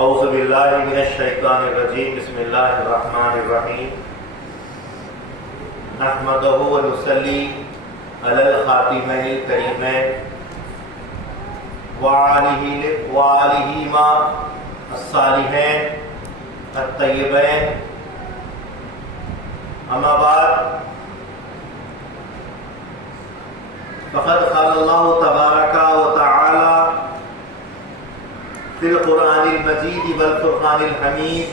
اعوذ باللہ من الشیطان الرجیم بسم اللہ الرحمن الرحیم نحمدہ ونصلی علی الخاتمین الکریمین وآلہما الصالحین الطیبین اما بعد فقد قال اللہ تبارک و تعالی فی القرآن المجید والفرقان الحمید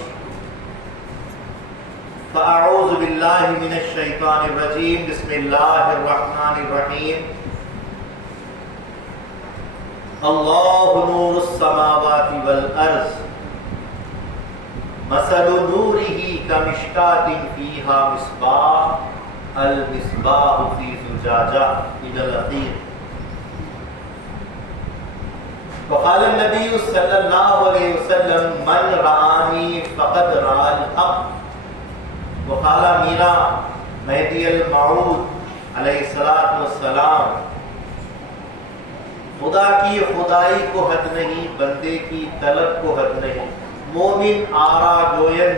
فاعوذ باللہ من الشیطان الرجیم بسم اللہ الرحمن الرحیم اللہ نور السماوات والارض مثل نورہ کمشکاۃ فیہا مصباح المصباح فی زجاجہ الی الاخیر وقال النبی صلی اللہ علیہ وسلم من رآنی فقد رأى الحق وقال میرا مہدی الموعود علیہ السلام خدا کی خدائی کو حد نہیں، بندے کی طلب کو حد نہیں، مومن آرا گوین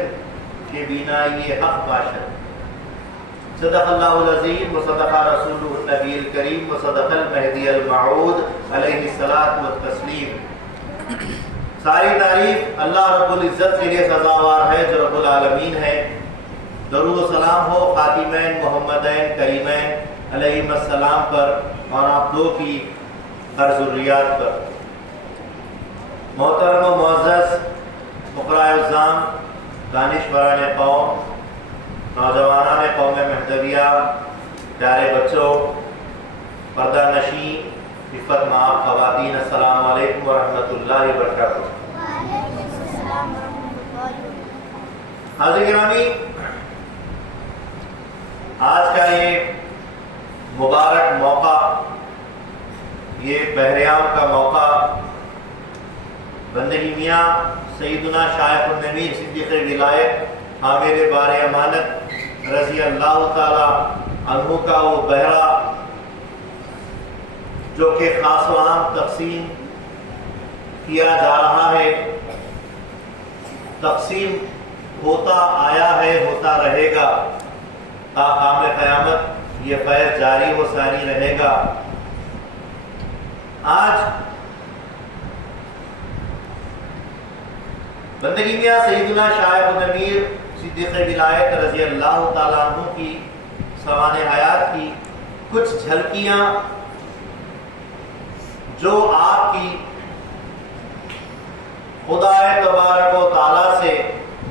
کے بنا یہ حق باشد۔ صدق اللہ العظیم وصدق رسولہ النبی الکریم وصدق المہدی الموعود علیہ الصلاۃ والتسلیم۔ ساری تعریف اللہ رب العزت کے لیے سزاوار ہے جو رب العالمین ہے۔ درود و سلام ہو خاتمین محمدین کریمین علیہم السلام پر اور آپ دو کی ہر ذریات پر۔ محترم و معزز فقراء عظام، دانشوران قوم، نوجوانان قوم مہدویہ، پیارے بچوں، پردہ نشین، عفت مآب خواتین، السلام علیکم ورحمۃ اللہ وبرکاتہ۔ حاضرین گرامی، آج کا یہ مبارک موقع، یہ بحریام کا موقع بندگی میاں سیدنا شائخ النبی صدیق ولایت حامل بار امانت رضی اللہ تعالی عنہ کا وہ بہرا جو کہ خاص و عام تقسیم کیا جا رہا ہے، تقسیم ہوتا آیا ہے، ہوتا رہے گا تا قیام قیامت، یہ فیض جاری و ساری رہے گا۔ آج بندگی میاں سیدنا شائخ النبی صدیق ولایت رضی اللہ تعالیٰ عنہ کی سوانح حیات کی کچھ جھلکیاں جو آپ کی خدا تبارک و تعالیٰ سے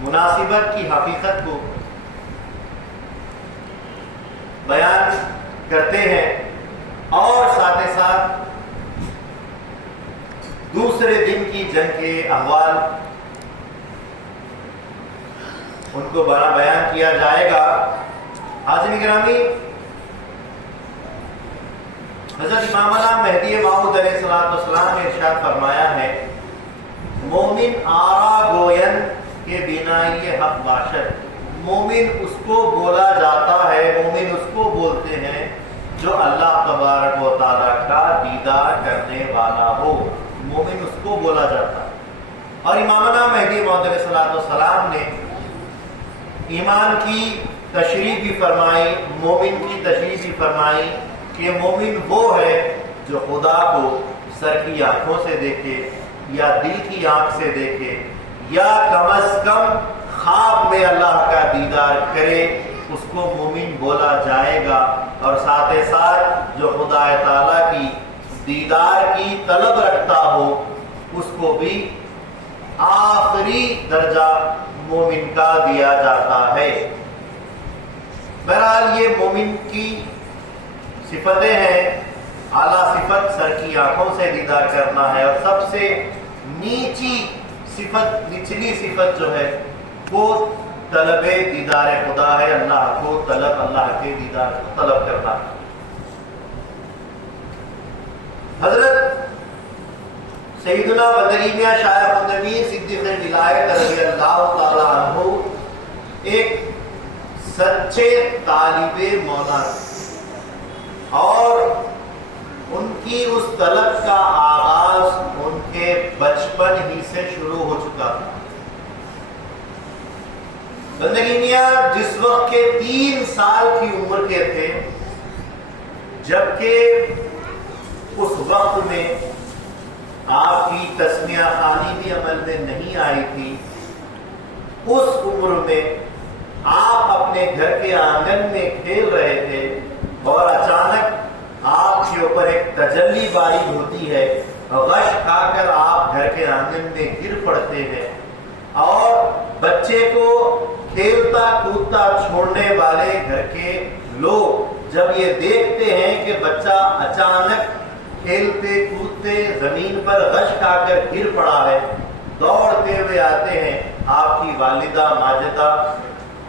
مناسبت کی حقیقت کو بیان کرتے ہیں، اور ساتھ ساتھ دوسرے دن کی جنگ کے احوال ان کو بڑا بیان کیا جائے گا۔ حاضرین گرامی، حضرت امام مہدی موعود علیہ السلام نے ارشاد فرمایا ہے، مومن آرا گوین کے بنا یہ حق باشد۔ مومن اس کو بولا جاتا ہے، مومن اس کو بولتے ہیں جو اللہ تبارک و تعالیٰ کا دیدار کرنے والا ہو، مومن اس کو بولا جاتا ہے۔ اور امامنا مہدی موعود علیہ السلام نے ایمان کی تشریح بھی فرمائی، مومن کی تشریح بھی فرمائی کہ مومن وہ ہے جو خدا کو سر کی آنکھوں سے دیکھے یا دل کی آنکھ سے دیکھے یا کم از کم خواب میں اللہ کا دیدار کرے، اس کو مومن بولا جائے گا۔ اور ساتھ ساتھ جو خدا تعالیٰ کی دیدار کی طلب رکھتا ہو، اس کو بھی آخری درجہ مومن کا دیا جاتا ہے۔ بہرحال یہ مومن کی صفتیں ہیں۔ اعلیٰ صفت سر کی آنکھوں سے دیدار کرنا ہے، اور سب سے نیچی صفت، نچلی صفت جو ہے وہ طلب دیدار خدا ہے، اللہ کو طلب، اللہ کے دیدار کو طلب کرنا۔ حضرت سیدنا بندگی میاں شائخ النبی صدیق ولایت رضی اللہ تعالی عنہ ایک سچے طالب مولا اور ان کی اس طلب کا آغاز ان کے بچپن ہی سے شروع ہو چکا تھا۔ بندگی میاں جس وقت کے 3 سال کی عمر کے تھے، جبکہ اس وقت میں آپ کی تسمیہ خوانی بھی عمل میں نہیں آئی تھی، اس عمر میں آپ اپنے گھر کے آنگن میں کھیل رہے تھے اور اچانک آپ کے اوپر ایک تجلی باری ہوتی ہے، غش کھا کر آپ گھر کے آنگن میں گر پڑتے ہیں، اور بچے کو کھیلتا کودتا چھوڑنے والے گھر کے لوگ جب یہ دیکھتے ہیں کہ بچہ اچانک کھیلتے کودتے زمین پر غش کھا کر گر پڑا ہے، دوڑتے ہوئے آتے ہیں آپ کی والدہ ماجدہ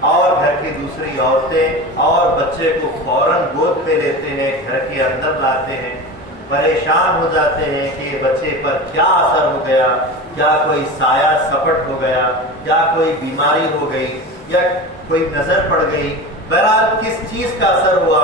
اور گھر کی دوسری عورتیں، اور بچے کو فوراً گود پہ لیتے ہیں، گھر کے اندر لاتے ہیں، پریشان ہو جاتے ہیں کہ بچے پر کیا اثر ہو گیا، کیا کوئی سایہ سپٹ ہو گیا، کیا کوئی بیماری ہو گئی، یا کوئی نظر پڑ گئی، بہرحال کس چیز کا اثر ہوا۔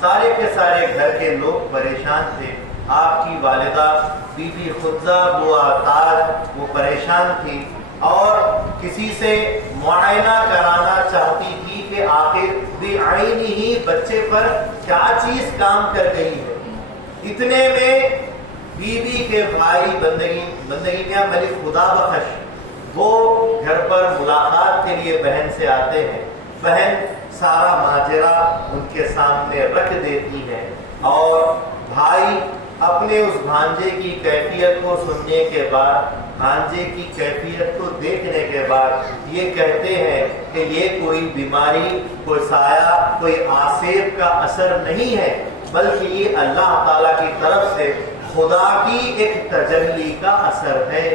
سارے کے سارے گھر کے لوگ پریشان تھے۔ آپ کی والدہ بی بی خدزہ بوا تاج وہ پریشان تھی اور کسی سے معائنہ کرانا چاہتی تھی کہ آخر بعین ہی بچے پر کیا چیز کام کر گئی ہے۔ اتنے میں بی بی کے بھائی بندگی میاں ملک خدا بخش وہ گھر پر ملاقات کے لیے بہن سے آتے ہیں۔ بہن سارا ماجرا ان کے سامنے رکھ دیتی ہے اور بھائی اپنے اس بھانجے کی کیفیت کو سننے کے بعد، بھانجے کی کیفیت کو دیکھنے کے بعد یہ کہتے ہیں کہ یہ کوئی بیماری، کوئی سایہ، کوئی آسیب کا اثر نہیں ہے، بلکہ یہ اللہ تعالیٰ کی طرف سے خدا کی ایک تجلی کا اثر ہے۔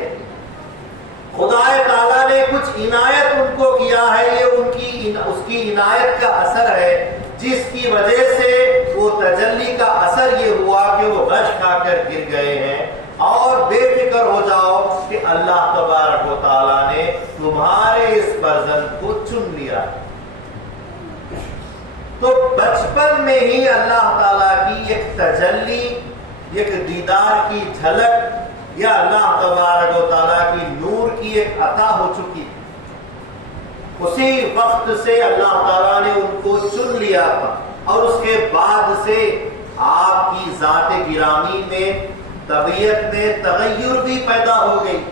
خدا تعالیٰ نے کچھ عنایت ان کو کیا ہے، یہ اس کی عنایت کا اثر ہے، جس کی وجہ سے وہ تجلی کا اثر یہ ہوا کہ وہ غش کھا کر گر گئے ہیں۔ اور بے فکر ہو جاؤ کہ اللہ تبارک و تعالیٰ نے تمہارے اس فرزند کو چن لیا۔ تو بچپن میں ہی اللہ تعالیٰ کی ایک تجلی، ایک دیدار کی جھلک، یا اللہ تبارک و تعالیٰ کی نور کی ایک عطا ہو چکی۔ اسی وقت سے اللہ تعالیٰ نے ان کو چن لیا تھا، اور اس کے بعد سے آپ کی ذات گرامی میں، طبیعت میں تغیر بھی پیدا ہو گئی۔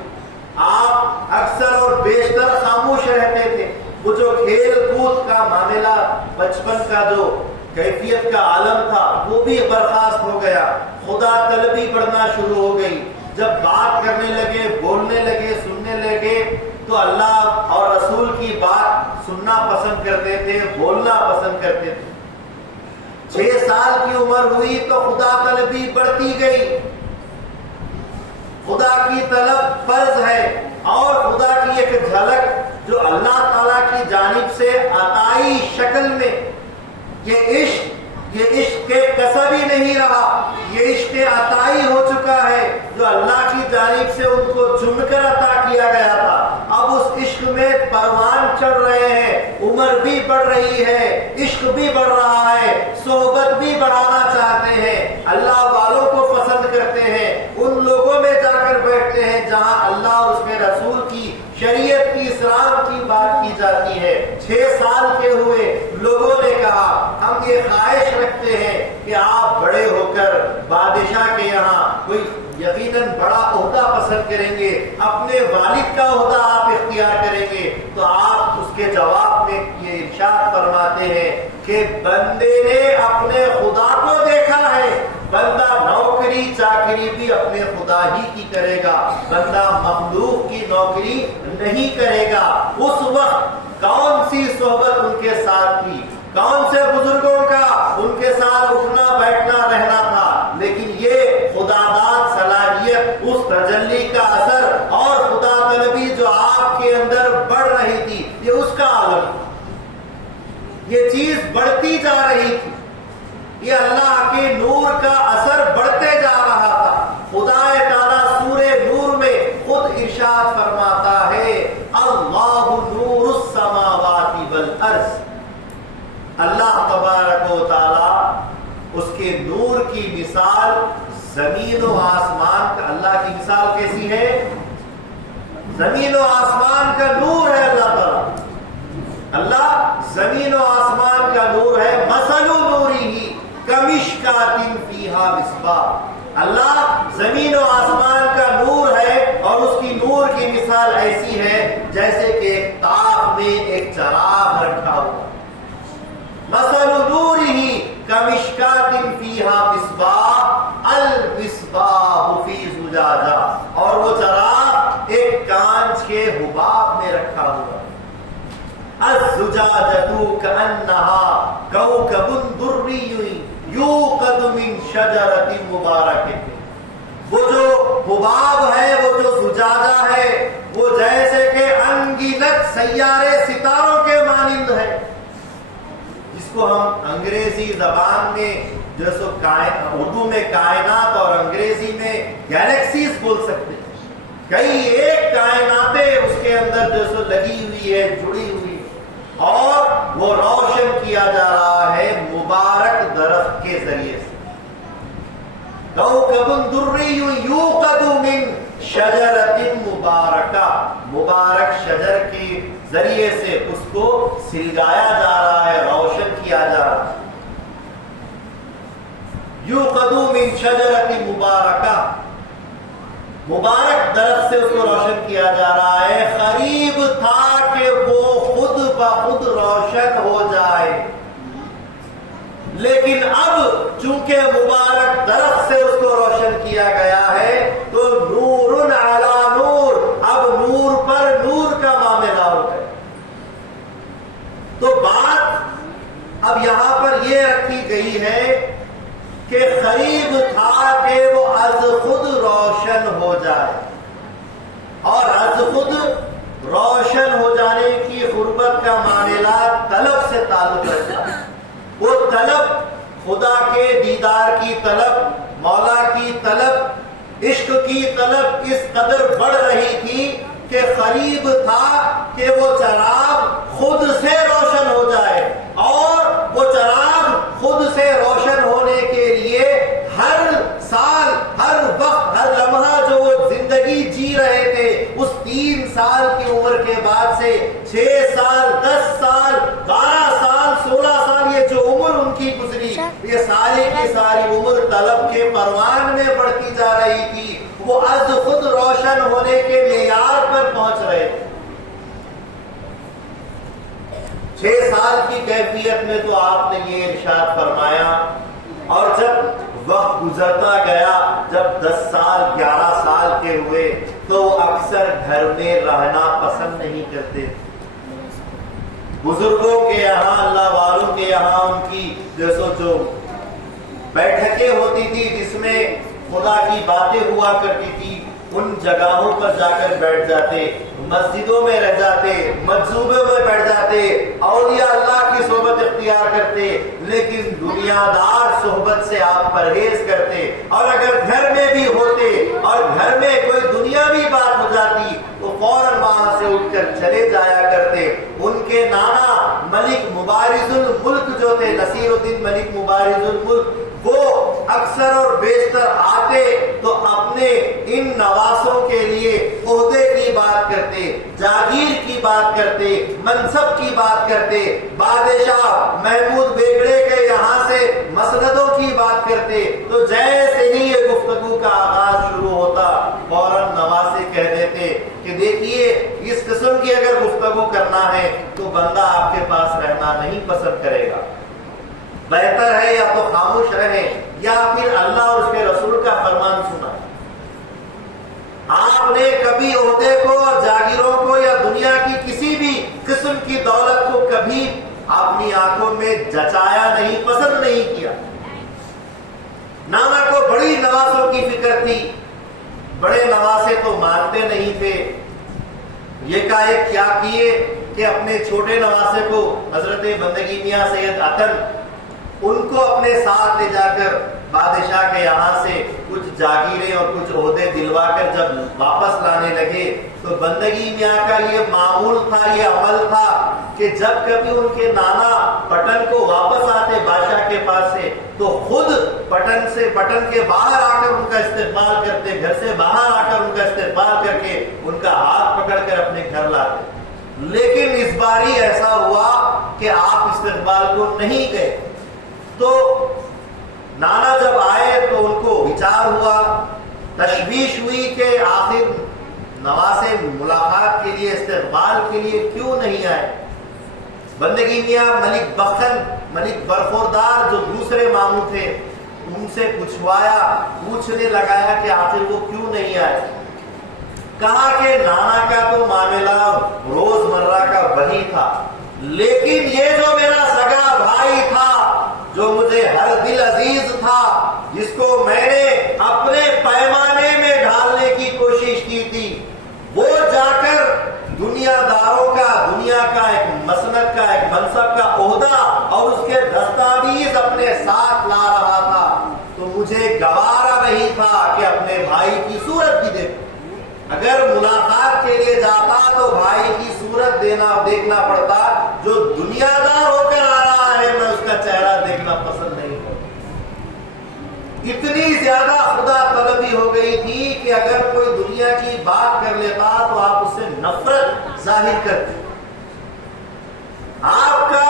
آپ اکثر اور بیشتر خاموش رہتے تھے۔ وہ جو کھیل کود کا معاملہ، بچپن کا جو کیفیت کا عالم تھا، وہ بھی برخاست ہو گیا۔ خدا طلبی بڑھنا شروع ہو گئی۔ جب بات کرنے لگے، بولنے لگے، سننے لگے، تو اللہ اور رسول کی بات سننا پسند کرتے تھے، بولنا پسند کرتے تھے۔ 6 سال کی عمر ہوئی تو خدا طلبی بڑھتی گئی۔ خدا کی طلب فرض ہے، اور خدا کی ایک جھلک جو اللہ تعالیٰ کی جانب سے عطائی شکل میں، یہ عشق کے کسب ہی نہیں رہا، یہ عشق عطائی ہو چکا ہے جو اللہ کی جانب سے ان کو چن کر عطا کیا گیا تھا۔ اب اس عشق میں پروان چڑھ رہے ہیں، عمر بھی بڑھ رہی ہے، عشق بھی بڑھ رہا ہے، صحبت بھی بڑھانا چاہتے ہیں، اللہ والوں کو پسند کرتے ہیں، ان لوگوں میں جا کر بیٹھتے ہیں جہاں اللہ اور اس کے رسول کی شریعت کی، اسلام کی بات کی جاتی ہے۔ 6 سال کے ہوئے لوگوں نے کہا ہم یہ خواہش رکھتے ہیں کہ آپ بڑے ہو کر بادشاہ کے یہاں کوئی یقیناً بڑا عہدہ پسند کریں گے، اپنے والد کا عہدہ آپ اختیار کریں گے۔ تو آپ اس کے جواب میں یہ ارشاد فرماتے ہیں کہ بندے نے اپنے خدا کو دیکھا ہے، بندہ نوکری چاکری بھی اپنے خدا ہی کی کرے گا، بندہ مخلوق کی نوکری نہیں کرے گا۔ اس وقت کون سی صحبت ان کے ساتھ تھی، کون سے بزرگوں کا ان کے ساتھ اٹھنا بیٹھنا رہنا تھا، لیکن یہ خدا داد صلاحیت، اس تجلی کا اثر اور خدا طلبی جو آپ کے اندر بڑھ رہی تھی، یہ اس کا عالم تھا۔ یہ چیز بڑھتی جا رہی تھی، یہ اللہ کے نور کا اثر بڑھتے جا رہا تھا۔ خدا تعالیٰ سورہ نور میں خود ارشاد فرماتا ہے، اللہ نور السماوات والارض۔ اللہ تبارک و تعالیٰ اس کے نور کی مثال زمین و آسمان کا اللہ کی مثال کیسی ہے؟ زمین و آسمان کا نور ہے اللہ تعالیٰ. اللہ زمین و آسمان کا نور ہے. مثل نورہ کمشکاۃ فیہا مصباح. اللہ زمین و آسمان کا نور ہے اور اس کی نور کی مثال ایسی ہے جیسے کہ ایک تاق میں ایک چراغ رکھا ہوا. مثل نورہ کمشکاۃ فیہا مصباح المصباح فی زجاجہ. اور وہ چراغ ایک کانچ کے حباب میں رکھا ہوا. الزجاجۃ کأنہا کوکب دری یوقد من شجرۃ مبارکۃ. وہ جو حباب ہے، وہ جو زجاجہ ہے، وہ جیسے کہ انگنت سیارے ستاروں کے مانند ہے، جس کو ہم انگریزی زبان میں جو سو اردو میں کائنات اور انگریزی میں گیلیکسیز بول سکتے ہیں. کئی ایک کائناتیں اس کے اندر جو سو لگی ہوئی ہے، جڑی ہوئی، اور وہ روشن کیا جا رہا ہے مبارک درخت کے ذریعے سے. کوکب دری یوقد من شجرۃ مبارکہ. مبارک شجر کے ذریعے سے اس کو سلگایا جا رہا ہے، روشن کیا جا رہا ہے. یوقد من شجرۃ مبارکہ، مبارک درخت سے اس کو روشن کیا جا رہا ہے. قریب تھا کہ وہ خود بخود روشن ہو جائے، لیکن اب چونکہ مبارک درخت سے اس کو روشن کیا گیا ہے تو نور علی نور، اب نور پر نور کا معاملہ ہو گیا. تو بات اب یہاں پر یہ رکھی گئی ہے کہ قریب تھا کہ وہ از خود روشن ہو جائے، اور از خود روشن ہو جانے کی قربت کا معاملہ طلب سے تعلق رکھتا ہے. وہ طلب خدا کے دیدار کی طلب، مولا کی طلب، عشق کی طلب اس قدر بڑھ رہی تھی کہ قریب تھا کہ وہ چراغ خود سے روشن ہو جائے. اور وہ چراغ خود سے روشن ہونے کے لیے ہر سال، ہر وقت، ہر لمحہ جو وہ زندگی جی رہے تھے، اس 3 سال کی عمر کے بعد سے 6 سال، 10 سال، 12 سال، 16 سال، یہ جو عمر ان کی گزری، یہ ساری کی ساری عمر طلب کے پروان میں بڑھتی جا رہی تھی. وہ از خود روشن ہونے کے معیار پر پہنچ رہے تھے. 6 سال کی کیفیت میں تو آپ نے یہ ارشاد فرمایا، اور جب وقت گزرتا گیا، جب 10 سال 11 سال کے ہوئے تو وہ اکثر گھر میں رہنا پسند نہیں کرتے. بزرگوں کے یہاں، اللہ والوں کے یہاں ان کی جو بیٹھکیں ہوتی تھی جس میں خدا کی باتیں ہوا کرتی تھی، ان جگہوں پر جا کر بیٹھ جاتے، مسجدوں میں رہ جاتے، مجذوبوں میں بیٹھ جاتے، اولیاء اللہ کی صحبت اختیار کرتے، لیکن دنیا دار صحبت سے آپ پرہیز کرتے. اور اگر گھر میں بھی ہوتے اور گھر میں کوئی دنیاوی بات ہو جاتی تو فوراً وہاں سے اٹھ کر چلے جایا کرتے. ان کے نانا ملک مبارز الملک جو تھے، نصیر الدین ملک مبارز الملک، وہ اکثر اور بیشتر آتے تو اپنے ان نواسوں کے لیے عہدے کی بات کرتے، جاگیر کی بات کرتے، منصب کی بات کرتے، بادشاہ محمود بیگڑے کے یہاں سے مسندوں کی بات کرتے. تو جیسے ہی یہ گفتگو کا آغاز شروع ہوتا، فوراً نواسے کہہ دیتے کہ دیکھیے اس قسم کی اگر گفتگو کرنا ہے تو بندہ آپ کے پاس رہنا نہیں پسند کرے گا. بہتر ہے یا تو خاموش رہیں یا پھر اللہ اور اس کے رسول کا فرمان سنا. آپ نے کبھی عہدے کو اور جاگیروں کو یا دنیا کی کسی بھی قسم کی دولت کو کبھی اپنی آنکھوں میں جچایا نہیں، پسند نہیں کیا. نانا کو بڑی نواسوں کی فکر تھی، بڑے نواسے تو مانتے نہیں تھے. یہ ایک کیا کیے کہ اپنے چھوٹے نواسے کو حضرت بندگی میاں سید عطن، ان کو اپنے ساتھ لے جا کر بادشاہ کے یہاں سے کچھ جاگیریں اور کچھ عہدے دلوا کر جب واپس لانے لگے تو بندگی میاں کا یہ معمول تھا، یہ عمل تھا کہ جب کبھی ان کے نانا پٹن کو واپس آتے بادشاہ کے پاس سے تو خود پٹن کے باہر آ کر ان کا استقبال کرتے، گھر سے باہر آ کر ان کا استقبال کر کے ان کا ہاتھ پکڑ کر اپنے گھر لاتے۔ لیکن اس باری ایسا ہوا کہ آپ استقبال کو نہیں گئے، تو نانا جب آئے تو ان کو وچار ہوا، تشویش ہوئی کہ آخر نواسے ملاقات کے لیے استقبال کے لیے کیوں نہیں آئے۔ بندگی میاں ملک برخوردار جو دوسرے ماموں تھے ان سے پوچھنے لگایا کہ آخر وہ کیوں نہیں آئے۔ کہا کہ نانا کا تو معاملہ روز مرہ کا وہی تھا، لیکن یہ جو میرا سگا بھائی تھا، جو مجھے ہر دل عزیز تھا، جس کو میں نے اپنے پیمانے میں ڈھالنے کی کوشش کی تھی، وہ جا کر دنیا داروں کا، دنیا کا ایک مسند کا، ایک منصب کا عہدہ اور اس کے دستاویز اپنے ساتھ لا رہا تھا، تو مجھے گوارا نہیں تھا کہ اپنے بھائی کی صورت بھی دیکھوں۔ اگر ملاقات کے لیے جاتا تو بھائی کی صورت دیکھنا پڑتا، جو دنیا دار ہو کر آ رہا ہے میں اس کا چہرہ دیکھنا پسند نہیں کرتا۔ اتنی زیادہ خدا طلبی ہو گئی تھی کہ اگر کوئی دنیا کی بات کر لیتا تو آپ اس سے نفرت ظاہر کرتے۔ آپ کا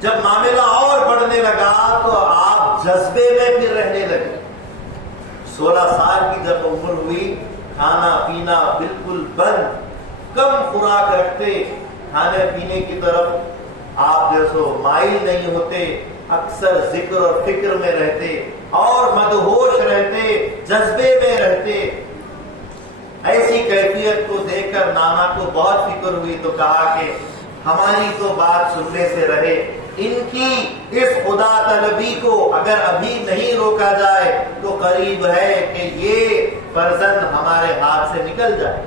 جب معاملہ اور بڑھنے لگا تو آپ جذبے میں پھر رہنے لگے۔ 16 سال کی جب عمر ہوئی، کھانا پینا بالکل بند، کم خوراک رکھتے، کھانے پینے کی طرف آپ جیسو مائل نہیں ہوتے، اکثر ذکر اور فکر میں رہتے اور مدہوش رہتے، جذبے میں رہتے۔ ایسی کیفیت کو دیکھ کر نانا کو بہت فکر ہوئی، تو کہا کہ ہماری تو بات سننے سے رہے، ان کی اس خدا طلبی کو اگر ابھی نہیں روکا جائے تو قریب ہے کہ یہ فرزند ہمارے ہاتھ سے نکل جائے،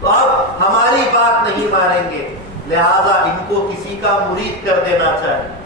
تو اب ہماری بات نہیں مانیں گے، لہذا ان کو کسی کا مرید کر دینا چاہیے۔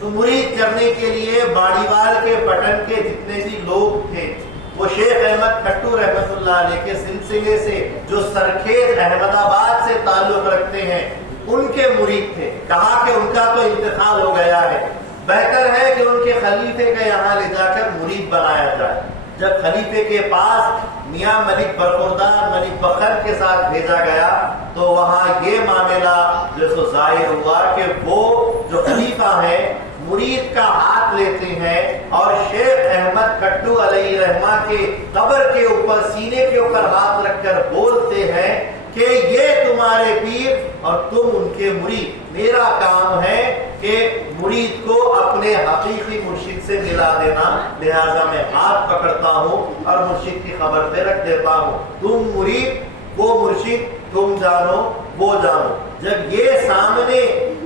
تو مرید کرنے کے لیے باڑیوال کے پٹن کے جتنے بھی لوگ تھے، وہ شیخ احمد کھٹو رحمت اللہ علیہ کے سلسلے سے جو سرخیز احمد آباد سے تعلق رکھتے ہیں ان کے مرید تھے۔ کہا کہ ان کا تو انتقال ہو گیا ہے، بہتر ہے کہ ان کے خلیفے کا یہاں لے جا کر مرید بنایا جائے۔ جب خلیفے کے پاس میاں ملک برخوردار ملک بخر کے ساتھ بھیجا گیا تو وہاں یہ معاملہ جو سو ظاہر ہوا کہ وہ جو خلیفہ ہیں مرید کا ہاتھ لیتے ہیں اور شیخ احمد کٹو علیہ رحمہ کے قبر کے اوپر، سینے کے اوپر ہاتھ رکھ کر بولتے ہیں کہ یہ تمہارے پیر اور تم ان کے مرید، میرا کام ہے کہ مرید کو اپنے حقیقی مرشد سے ملا دینا، لہذا میں ہاتھ پکڑتا ہوں اور مرشد کی خبر پہ رکھ دیتا ہوں، تم مرید وہ مرشد، تم جانو وہ جانو۔ جب یہ سامنے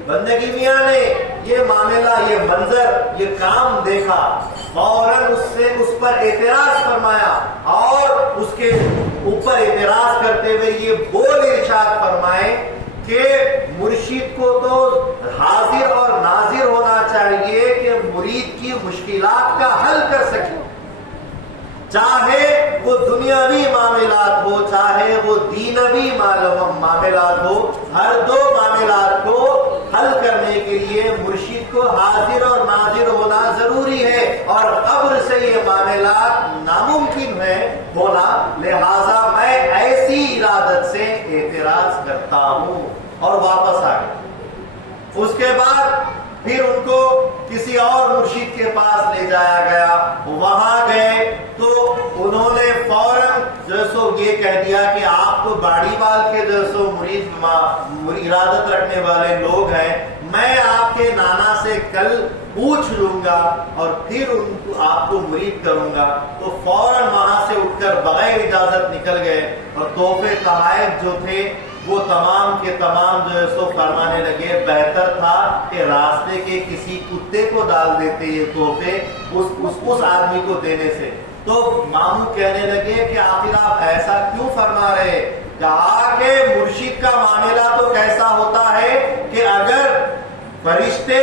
بندگی میاں نے یہ معاملہ، یہ منظر، یہ کام دیکھا، فوراً اس پر اعتراض فرمایا اور اس کے اوپر اعتراض کرتے ہوئے یہ بول ارشاد فرمائے کہ مرشد کو تو حاضر اور ناظر ہونا چاہیے کہ مرید کی مشکلات کا حل کر سکے، چاہے وہ دنیاوی معاملات ہو، چاہے وہ دینوی معاملات ہو، ہر دو معاملات کو حل کرنے کے لیے مرشد کو حاضر اور ناظر ہونا ضروری ہے، اور قبر سے یہ معاملات ناممکن ہے ہونا، لہذا میں ایسی ارادت سے اعتراض کرتا ہوں، اور واپس آ گئے۔ اس کے بعد پھر ان کو کسی اور مرشد کے پاس لے جایا گیا، وہاں گئے تو انہوں نے فوراً جو سو یہ کہہ دیا کہ آپ تو باڑیوال کے جو سو مرید ارادت رکھنے والے لوگ ہیں، میں آپ کے نانا سے کل پوچھ لوں گا اور پھر ان کو آپ کو مرید کروں گا۔ تو فوراً وہاں سے اٹھ کر بغیر اجازت نکل گئے اور تحفے تحائف جو تھے وہ تمام کے تمام جو ہے سو فرمانے لگے بہتر تھا کہ راستے کے کسی کتے کو ڈال دیتے یہ تحفے اس آدمی کو دینے سے۔ تو ماموں کہنے لگے کہ آخر آپ ایسا کیوں فرما رہے؟ کہا کہ مرشد کا معاملہ تو کیسا ہوتا ہے کہ اگر فرشتے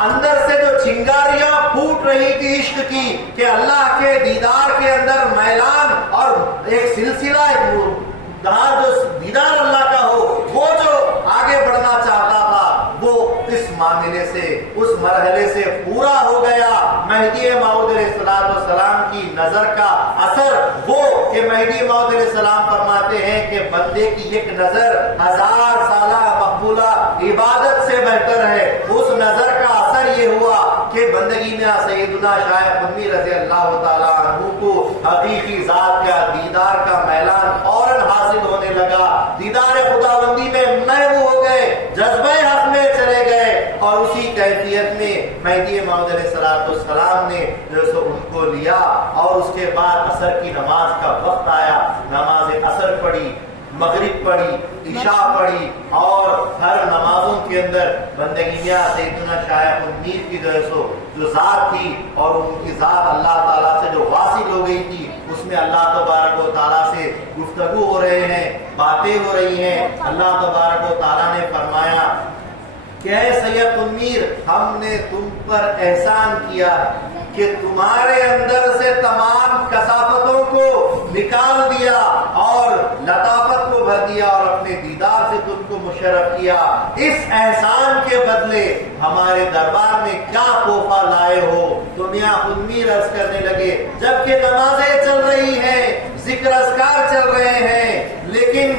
اندر سے جو چنگاریاں پھوٹ رہی تھی عشق کی کہ اللہ کے دیدار کے اندر میلان اور ایک سلسلہ جو دیدار اللہ کا ہو، وہ جو آگے بڑھنا چاہتا تھا وہ اس معاملے سے، اس مرحلے سے پورا ہو گیا۔ مہدی موعود علیہ السلام کی نظر کا اثر وہ کہ مہدی موعود علیہ السلام فرماتے ہیں کہ بندے کی ایک نظر 1000 سالہ مقبولہ عبادت سے بہتر ہے۔ اس نظر کا اثر یہ ہوا کہ بندگی میں سیدنا شاہ قطبی رضی اللہ تعالیٰ عنہ کو حقیقی ذات کا دیدار کا میلان فوراً حاصل ہونے لگا، دیدار خداوندی میں محو ہو گئے، جذبہ حق میں چلے گئے، اور اسی کیفیت میں مہدی موعود علیہ السلام نے جو سو ان کو لیا، اور اس کے بعد عصر کی نماز کا وقت آیا، نماز عصر پڑھی، مغرب پڑھی، عشاء پڑھی، اور ہر نمازوں کے اندر بندگی میں سیدنا شاہ قطبی کی جو ذات تھی اور ان کی ذات اللہ تعالیٰ سے جو واصل ہو گئی تھی، اس میں اللہ تبارک و تعالیٰ سے گفتگو ہو رہے ہیں، باتیں ہو رہی ہیں۔ اللہ تبارک و تعالیٰ نے فرمایا کہ اے سید قطبی، ہم نے تم پر احسان کیا کہ تمہارے اندر سے تمام کثافتوں کو نکال دیا اور لطافت کو بھر دیا اور اپنے دیدار سے تم کو مشرف کیا۔ اس احسان کے بدلے ہمارے دربار میں کیا تحفہ لائے ہو؟ تو میاں قطبی عرض کرنے لگے جبکہ نمازیں چل رہی ہیں، ذکر اذکار چل رہے ہیں، لیکن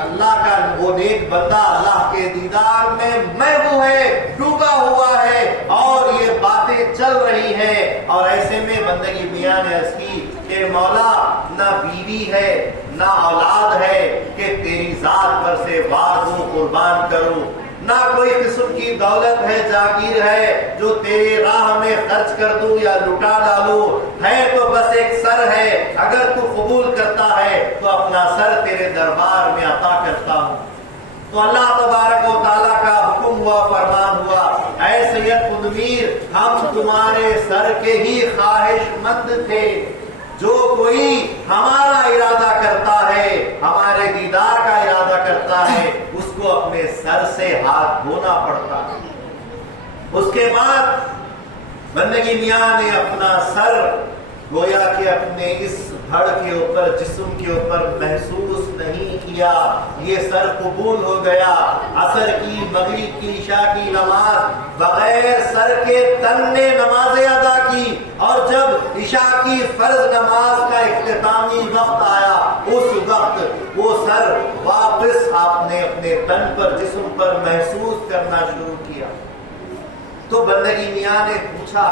اللہ کا وہ نیک بندہ اللہ کے دیدار میں محو ہے، ڈوبا ہوا ہے، اور یہ باتیں چل رہی ہیں۔ اور ایسے میں بندگی میاں نے عرض کی کہ مولا، نہ بیوی ہے نہ اولاد ہے کہ تیری ذات پر سے وار دوں، قربان کروں، نہ کوئی قسم کی دولت ہے، جاگیر ہے جو تیرے راہ میں خرچ کر دوں یا لٹا ڈالوں، ہے تو بس ایک سر ہے، اگر تو قبول کرتا ہے تو اپنا سر تیرے دربار میں عطا کرتا ہوں۔ تو اللہ تبارک و تعالیٰ کا حکم ہوا، فرمان ہوا، اے سید قطبی، ہم تمہارے سر کے ہی خواہش مند تھے، جو کوئی ہمارا ارادہ کرتا ہے، ہمارے دیدار کا ارادہ کرتا ہے، اس کو اپنے سر سے ہاتھ دھونا پڑتا ہے۔ اس کے بعد بندگی میاں نے اپنا سر گویا کہ اپنے اس دھڑ کے اوپر، جسم کے اوپر محسوس نہیں کیا، یہ سر قبول ہو گیا۔ عصر کی، مغرب کی، عشاء کی نماز بغیر سر کے تن نے نمازیں ادا کی، اور جب عشاء کی فرض نماز کا اختتامی وقت آیا، اس وقت وہ سر واپس آپ نے اپنے تن پر، جسم پر محسوس کرنا شروع کیا۔ تو بندگی میاں نے پوچھا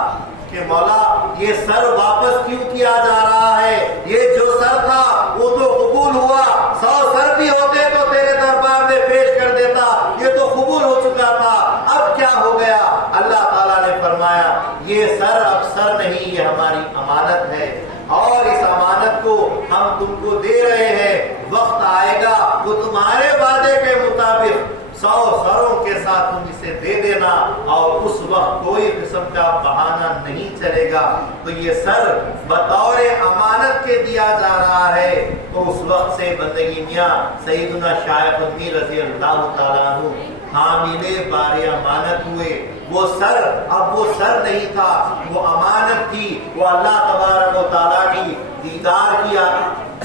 کہ مولا، یہ سر واپس کیوں کیا جا رہا ہے؟ یہ جو سر تھا وہ تو قبول ہوا، 100 سر بھی ہوتے تو تیرے دربار میں پیش کر دیتا، یہ تو قبول ہو چکا تھا، اب کیا ہو گیا؟ اللہ تعالیٰ نے فرمایا یہ سر اب سر نہیں، یہ ہماری امانت ہے، اور اس امانت کو ہم تم کو دے رہے ہیں، وقت آئے گا وہ تمہارے وعدے کے مطابق 100 سروں کے ساتھ تم اسے دے دینا، اور اس وقت کوئی قسم کا بہانہ نہیں چلے گا۔ تو یہ سر بطور امانت کے دیا جا رہا ہے۔ تو اس وقت سے بندگی میاں سیدنا شاہ قطبی رضی اللہ تعالیٰ عنہ حامل بار امانت ہوئے۔ وہ سر اب وہ سر نہیں تھا، وہ امانت تھی، وہ اللہ تبارک و تعالیٰ کی دیدار کی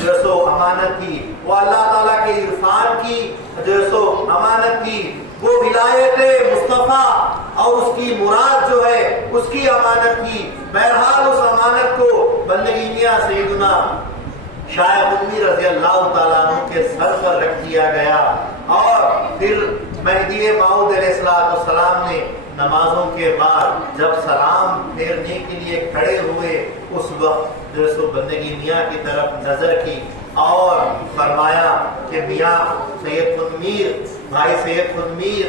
جو سو امانت تھی، وہ اللہ تعالیٰ کے عرفان کی جو سو امانت تھی، وہ ولایت مصطفیٰ اور اس کی مراد جو ہے اس کی امانت تھی۔ بہرحال اس امانت کو بندگی میاں سیدنا شاہ قطبی رضی اللہ تعالیٰ عنہ کے سر پر رکھ دیا گیا، اور پھر مہدی موعود علیہ السلام نے نمازوں کے بعد جب سلام پھیرنے کے لیے کھڑے ہوئے، اس وقت جو سو بندگی میاں کی طرف نظر کی اور فرمایا کہ میاں سید قطبی، بھائی سید قطبی،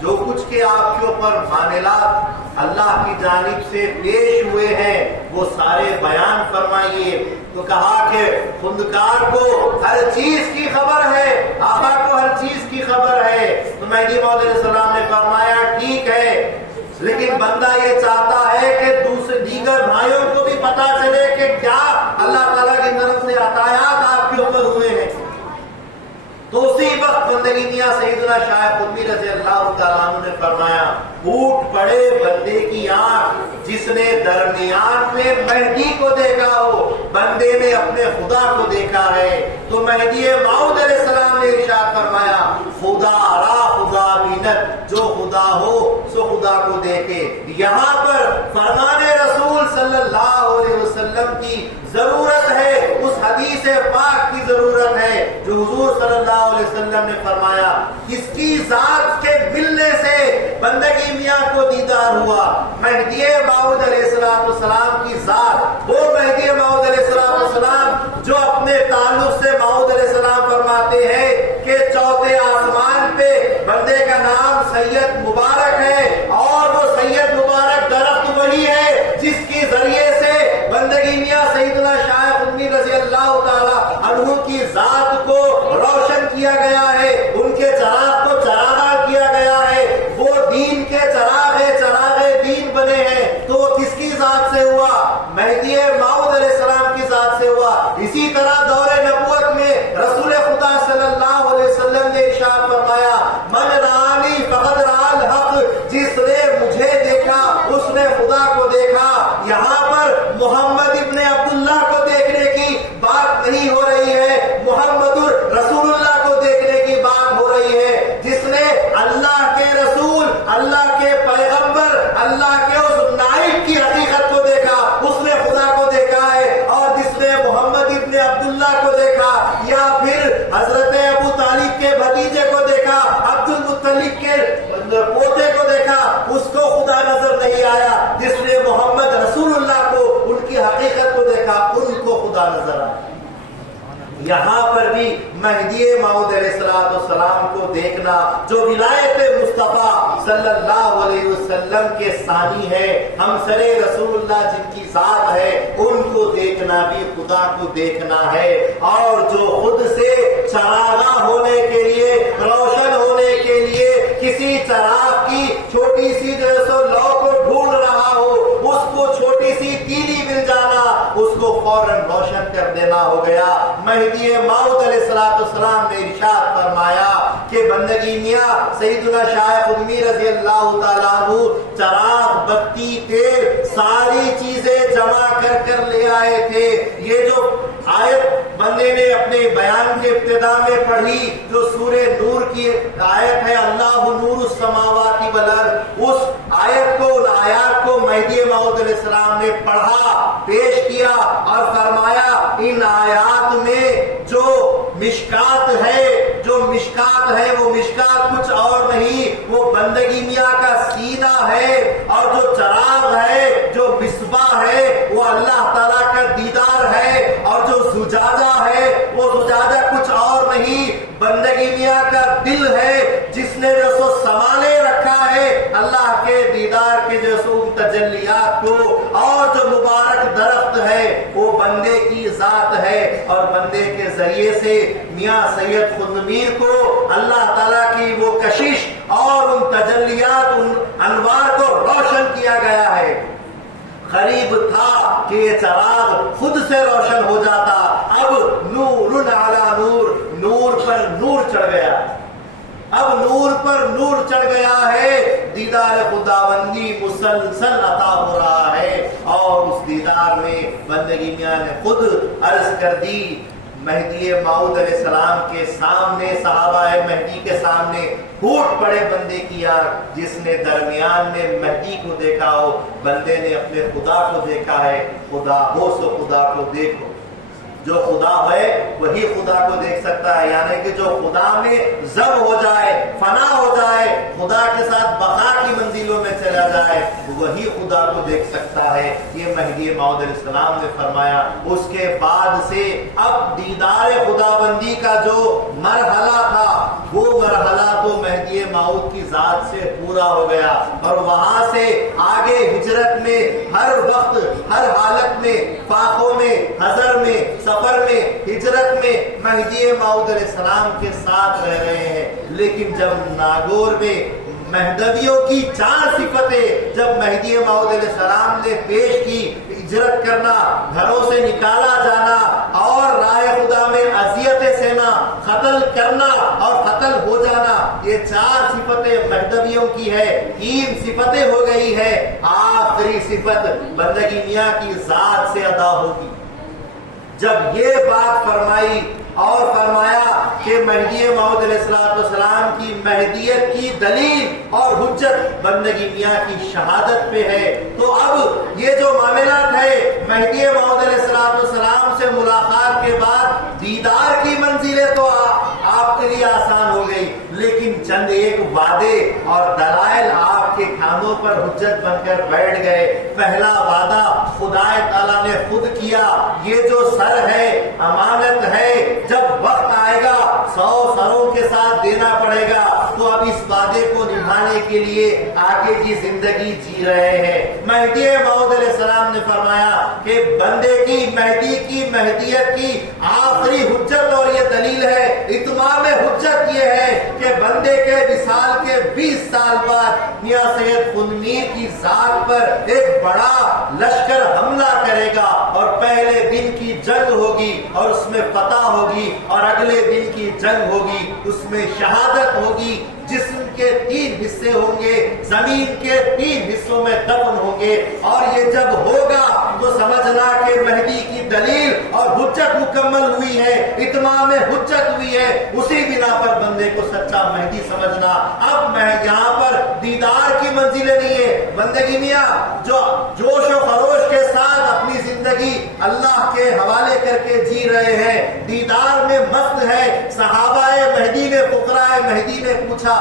جو کچھ کے آپ کے اوپر معاملات اللہ کی جانب سے پیش ہوئے ہیں وہ سارے بیان فرمائیے۔ تو کہا کہ خندکار کو ہر چیز کی خبر ہے، آقا کو ہر چیز کی خبر ہے۔ تو مہدی موعود علیہ السلام نے فرمایا ٹھیک ہے، لیکن بندہ یہ چاہتا ہے کہ دیگر بھائیوں کو بھی پتا چلے کہ کیا اللہ تعالیٰ کی طرف سے عطایات آپ کے اوپر ہوئے ہیں۔ تو اسی وقت بندگی میاں سیدنا شاہ قطبی رضی اللہ تعالیٰ عنہ نے فرمایا پھوٹ پڑے بندے کی آنکھ جس نے درمیان میں مہدی کو دیکھا ہو، بندے نے اپنے خدا کو دیکھا ہے۔ تو مہدی موعود علیہ السلام نے ارشاد فرمایا خدا را خدا بینت، جو خدا ہو سو خدا کو دیکھے۔ یہاں پر فرمان رسول صلی اللہ علیہ وسلم کی ضرورت ہے، اس حدیث پاک کی ضرورت ہے جو حضور صلی اللہ علیہ وسلم نے فرمایا کس کی ذات کے ملنے سے بندگی میاں کو دیدار ہوا، مہدی موعود علیہ السلام کی ذات، وہ مہدی موعود علیہ السلام جو اپنے تعلق سے موعود علیہ السلام فرماتے ہیں کہ چوتھے آسمان پہ بندے کا نام سید مبارک ہے، اور وہ سید مبارک درخت وہی ہے جس کے ذریعے سے بندگی میاں سیدنا شاہ قطبی رضی اللہ تعالی عنہ کی ذات کو روشن کیا گیا ہے، ان کے چراغ کو چراغاں کیا گیا ہے، وہ دین کے چراغ ہے، چراغ دین بنے ہیں۔ تو وہ کس کی ذات سے ہوا؟ مہدی موعود علیہ السلام کی ذات سے ہوا۔ اسی طرح دور نبوت میں رسول خدا صلی اللہ علیہ وسلم نے ارشاد فرمایا من رانی فقد رأى الحق، جس نے مجھے دیکھا اس نے خدا کو دیکھا۔ یہاں پر محمد ابن عبداللہ کو دیکھنے کی بات نہیں ہو رہی ہے، محمد رسول اللہ کو دیکھنے کی بات ہو رہی ہے، جس نے اللہ کے رسول، اللہ کے پیغمبر، اللہ کے اس نائب کی حقیقت کو دیکھا، اس نے خدا کو دیکھا ہے۔ اور جس نے محمد ابن عبداللہ کو دیکھا یا پھر حضرت ابو طالب کے بھتیجے کو دیکھا، عبد المطلب کے پوتے کو دیکھا، اس کو خدا نظر نہیں آیا۔ جس نے محمد رسول اللہ کو، ان کی حقیقت کو دیکھا، ان کو خدا نظر آیا۔ یہاں پر بھی مہدی موعود علیہ السلام کو دیکھنا جو ولایت مصطفیٰ صلی اللہ علیہ وسلم کے ثانی ہے، ہمسر رسول اللہ جن کی ذات ہے، ان کو دیکھنا بھی خدا کو دیکھنا ہے۔ اور جو خود سے چراغاں ہونے کے لیے، روشن ہونے کے لیے کسی چراغ کی چھوٹی سی جو ہے سو لو کو ڈھونڈ رہا ہو، اس کو چھوٹی سی تیلی مل جانا، اس کو فوراً روشن کر دینا ہو گیا۔ مہدی موعود علیہ السلام نے ارشاد فرمایا کہ بندگی میاں سیدنا شاہ قطبی رضی اللہ تعالیٰ عنہ چراغ، بتی، تیل، ساری چیزیں جمع کر کر لے آئے تھے۔ یہ جو آیت بندے نے اپنے بیان کے ابتدا میں پڑھی جو سورہ نور کی آیت ہے اللہ نور السماوات والارض، اس آیت کو، ان آیات کو مہدی موعود علیہ السلام نے پڑھا، پیش کیا اور فرمایا ان آیات میں جو مشکات ہے، جو مشکات ہے وہ مشکات کچھ اور نہیں، وہ بندگی میاں کا سینہ ہے، اور جو چراغ ہے، جو مصباح ہے، وہ اللہ تعالیٰ کا دیدار ہے، اور جو زجاجہ ہے وہ زجاجہ کچھ اور نہیں، بندگی میاں کا دل ہے جس نے جو سو سنبھالے رکھا ہے اللہ کے دیدار کے جو سو تجلیات کو۔ اور جو مبارک درخت ہے وہ بندے کی ذات ہے، اور بندے کے ذریعے سے میاں سید خود میر کو اللہ تعالیٰ کی وہ کشش اور ان تجلیات، ان انوار کو روشن کیا گیا ہے۔ قریب تھا کہ یہ چراغ خود سے روشن ہو جاتا، اب نور علی نور، نور پر نور چڑھ گیا، اب نور پر نور چڑھ گیا ہے، دیدار خداوندی مسلسل عطا ہو رہا ہے۔ اور اس دیدار میں بندگی میاں نے خود عرض کر دی مہدی موعود علیہ السلام کے سامنے، صحابہ مہدی کے سامنے پھوٹ پڑے بندے کی آنکھ جس نے درمیان میں مہدی کو دیکھا ہو، بندے نے اپنے خدا کو دیکھا ہے، خدا ہو سو خدا کو دیکھو۔ جو خدا ہے وہی خدا کو دیکھ سکتا ہے، یعنی کہ جو خدا میں ضب ہو جائے، فنا ہو جائے، خدا کے ساتھ بقا کی منزلوں میں چلا جائے، وہی خدا کو دیکھ سکتا ہے۔ یہ مہدی موعود علیہ السلام نے فرمایا۔ اس کے بعد سے اب دیدار خدا بندی کا جو مرحلہ تھا وہ مرحلہ تو مہدی موعود کی ذات سے پورا ہو گیا، اور وہاں سے آگے ہجرت میں ہر وقت، ہر حالت میں، فاقوں میں، حضر میں، سفر میں، ہجرت میں مہدی موعود علیہ السلام کے ساتھ رہ رہے ہیں۔ لیکن جب ناگور میں مہدویوں کی 4 صفتیں جب مہدی موعود علیہ السلام نے پیش کی، ہجرت کرنا، گھروں سے نکالا جانا، اور راہ خدا میں اذیت سہنا، قتل کرنا اور قتل ہو جانا، یہ 4 صفتیں مہدویوں کی ہے، 3 صفتیں ہو گئی ہے، آخری صفت بندگی میاں کی ذات سے ادا ہوگی۔ جب یہ بات فرمائی اور فرمایا کہ مہدی موعود علیہ السلام کی مہدیت کی دلیل اور حجت بندگی میاں کی شہادت پہ ہے، تو اب یہ جو معاملات ہے مہدی موعود علیہ السلام سے ملاقات کے بعد دیدار کی منزلیں تو آپ کے لیے آسان ہو گئی، لیکن چند ایک وعدے اور دلائل آپ کے کانوں پر حجت بن کر بیٹھ گئے۔ پہلا وعدہ خدا تعالیٰ نے خود کیا، یہ جو سر ہے امانت ہے، جب وقت آئے گا 100 سروں کے ساتھ دینا پڑے گا، تو اب اس وعدے کو نبھانے کے لیے آگے کی زندگی جی رہے ہیں۔ مہدی موعود علیہ السلام نے فرمایا کہ بندے کی مہدی کی مہدیت کی آخری حجت اور یہ دلیل ہے، اتمام حجت یہ ہے کہ بندے کے وصال کے 20 سال بعد میاں سید خود میر کی ذات پر ایک بڑا لشکر حملہ کرے گا، اور پہلے دن کی جنگ ہوگی اور اس میں فتح ہوگی، اور اگلے دن کی جنگ ہوگی اس میں شہادت ہوگی۔ جسم کے 3 حصے ہوں گے، زمین کے 3 حصوں میں دفن ہوں گے، اور یہ جب ہوگا تو سمجھنا کہ مہدی کی دلیل اور حجت مکمل ہوئی ہے، اتمام حجت ہوئی ہے، اسی بنا پر بندے کو سچا مہدی سمجھنا۔ اب میں یہاں پر دیدار کی منزلیں نہیں ہے، بندگی میاں جو جوش و خروش کے ساتھ اپنی زندگی اللہ کے حوالے کر کے جی رہے ہیں، دیدار میں مست ہے۔ صحابہ مہدی نے فقراء مہدی نے پوچھا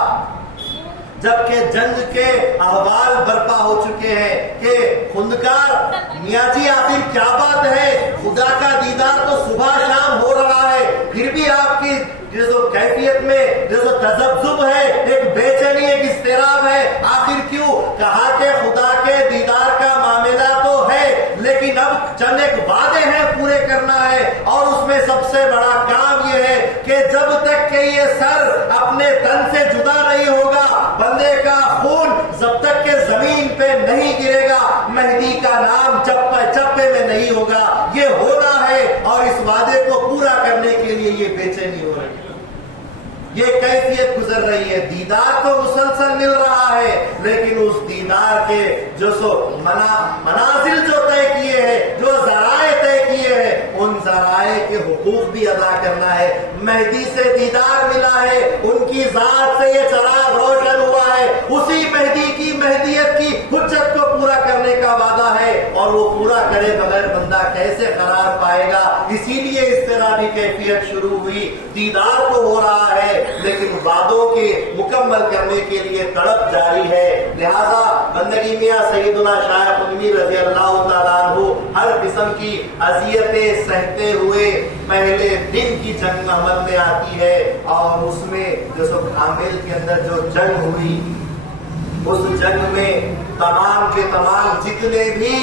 جبکہ جنگ کے احوال برپا ہو چکے ہیں کہ خندکار میاں جی آخر کیا بات ہے، خدا کا دیدار تو صبح شام ہو رہا ہے، پھر بھی آپ کی جو کیفیت میں جو تذبذب ہے، ایک بے چینی، ایک اضطراب ہے، آخر کیوں؟ کہا کہ خدا کے دیدار کا معاملہ تو ہے، لیکن اب چند ایک وعدے ہیں پورے کرنا ہے، اور اس میں سب سے بڑا کام یہ ہے کہ جب تک کہ یہ سر اپنے تن سے جدا نہیں ہوگا، بندے کا خون جب تک کہ زمین پہ نہیں گرے گا، مہدی کا نام چپے میں نہیں ہوگا۔ یہ ہونا ہے، اور اس وعدے کو پورا کرنے کے لیے یہ بے چینی ہو رہی ہے، یہ کیفیت گزر رہی ہے۔ دیدار تو مسلسل مل رہا ہے، لیکن اس دیدار کے جو منازل جو طے کیے ہیں، جو ذرائع طے کیے ہیں، ان ذرائع کے حقوق بھی ادا کرنا ہے۔ مہدی سے دیدار ملا ہے، ان کی ذات سے یہ چراغ روشن ہوا ہے، اسی مہدی کی مہدیت کی حجت کو پورا کرنے کا وعدہ ہے، اور وہ پورا کرے بغیر بندہ کیسے قرار پائے گا؟ اسی لیے اضطرابی کیفیت شروع ہوئی۔ دیدار تو ہو رہا ہے، لیکن وعدوں کے مکمل کرنے کے لیے تڑپ جاری ہے۔ لہذا بندگی میاں سیدنا شاہ خود میر رضی اللہ تعالیٰ عنہ ہر قسم کی اذیتیں سہتے ہوئے پہلے دن کی جنگ عمل میں آتی ہے، اور اس میں جو کامل کے اندر جو جنگ ہوئی، اس جنگ میں تمام کے تمام جتنے بھی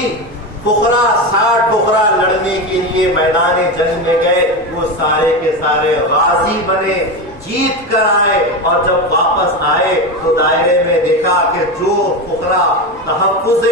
فقراء 60 فقراء لڑنے کے لیے میدان جنگ میں گئے، وہ سارے کے سارے غازی بنے، جیت کر آئے، اور جب واپس آئے تو دائرے میں دیکھا کہ جو فقراء تحفظ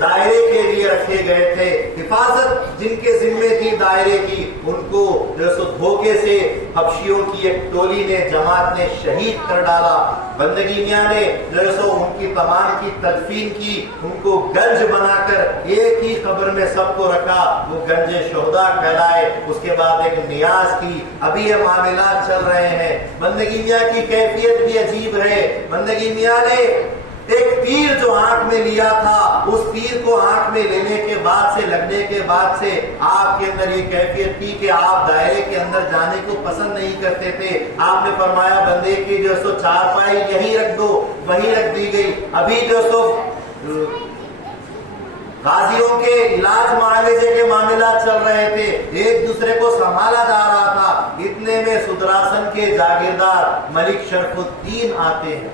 دائرے کے لیے رکھے گئے تھے، حفاظت جن کے ذمے تھی دائرے کی، ان کو جو دھوکے سے حبشیوں کی ایک ٹولی نے جماعت نے شہید کر ڈالا۔ بندگی میاں نے جو ان کی تمام کی تدفین کی، ان کو گنج بنا کر ایک ہی قبر میں سب کو رکھا، وہ گنج شہداء کہلائے۔ اس کے بعد ایک نیاز کی، ابھی یہ معاملات چل رہے ہیں۔ بندگی میاں کی کیفیت بھی عجیب ہے۔ بندگی میاں نے ایک تیر جو آنکھ میں لیا تھا، اس تیر کو آنکھ میں لینے کے بعد سے، لگنے کے بعد سے آپ کے اندر یہ کیفیت تھی کہ آپ دائرے کے اندر جانے کو پسند نہیں کرتے تھے۔ آپ نے فرمایا بندے کی جو چارپائی یہیں رکھ دو، وہیں رکھ دی گئی۔ ابھی جو غازیوں کے علاج معالجے کے معاملات چل رہے تھے، ایک دوسرے کو سنبھالا جا رہا تھا، اتنے میں سدراسن کے جاگیردار ملک شرف الدین آتے ہیں۔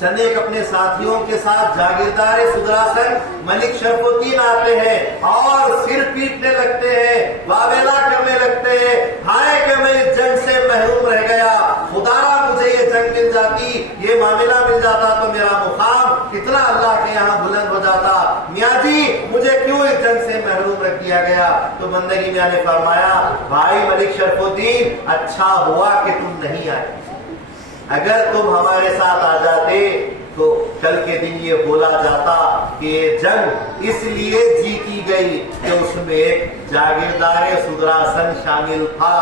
چند ایک اپنے ساتھیوں کے ساتھ جاگیردار سدراسن ملک شرف الدین آتے ہیں، اور سر پیٹنے لگتے ہیں، واویلا کرنے لگتے ہیں، ہائے کہ میں اس جنگ سے محروم رہ گیا، خدا مجھے یہ جنگ مل جاتی، یہ معاملہ مل جاتا تو میرا مقام کتنا اللہ کے یہاں بلند ہو جاتا۔ میاں جی مجھے مجھے کیوں اس جنگ سے محروم رکھ دیا گیا؟ تو بندگی میاں نے فرمایا بھائی ملک شرف الدین اچھا ہوا کہ تم نہیں آئے، اگر تم ہمارے ساتھ آ جاتے تو کل کے دن یہ بولا جاتا کہ یہ جنگ اس لیے جیتی گئی کہ اس میں ایک جاگیردار سدراسن شامل تھا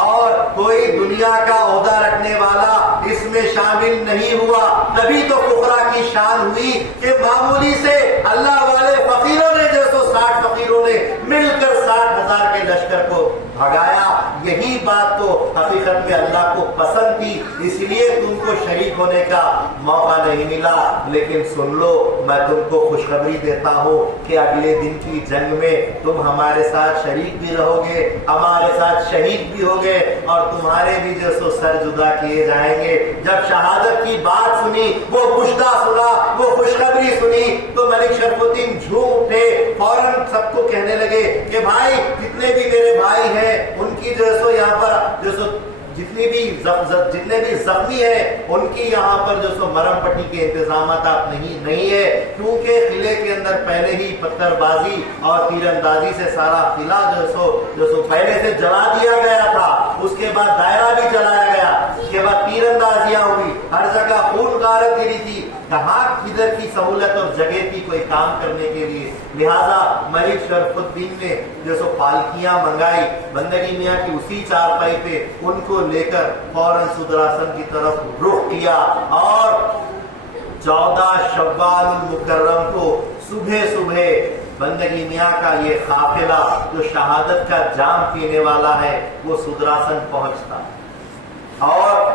اور کوئی دنیا کا عہدہ رکھنے والا اس میں شامل نہیں ہوا۔ تبھی تو فقراء کی شان ہوئی کہ معمولی سے اللہ والے فقیروں نے جو 60 فقیروں نے مل کر 60,000 کے لشکر کو بھگایا۔ یہی بات تو حقیقت میں اللہ کو پسند تھی، اس لیے تم کو شریک ہونے کا موقع نہیں ملا۔ لیکن سن لو، میں تم کو خوشخبری دیتا ہوں کہ اگلے دن کی جنگ میں تم ہمارے ساتھ شریک بھی رہو گے، ہمارے ساتھ شہید بھی ہوگے اور تمہارے بھی جو سو سر جدا کیے جائیں گے۔ جب شہادت کی بات سنی، وہ پشدہ سنا، وہ خوشخبری سنی تو ملک شرف الدین جھوم اٹھے، فوراً سب کو کہنے لگے کہ بھائی جتنے بھی میرے بھائی ہیں ان کی جو سو یہاں پر جو سو جتنے بھی زخمی ہیں ان کی یہاں پر جو سو مرم پٹی کے انتظامات آپ نہیں ہے، کیونکہ قلعے کے اندر پہلے ہی پتھر بازی اور تیر اندازی سے سارا قلعہ جو سو پہلے سے جلا دیا گیا تھا، اس کے بعد دائرہ بھی جلایا گیا، اس کے بعد تیر اندازیاں ہوئی، ہر جگہ خون غارت گری تھی، کہاں کدھر کی سہولت اور جگہ تھی کوئی کام کرنے کے لیے۔ لہذا ملک شرف الدین نے جو سو پالکیاں منگائی، بندگی میاں کی اسی چارپائی پہ ان کو لے کر فوراً سدراسن کی طرف رخ کیا اور 14 شوال المکرم کو صبح بندگی میاں کا یہ قافلہ جو شہادت کا جام پینے والا ہے وہ سدراسن پہنچتا اور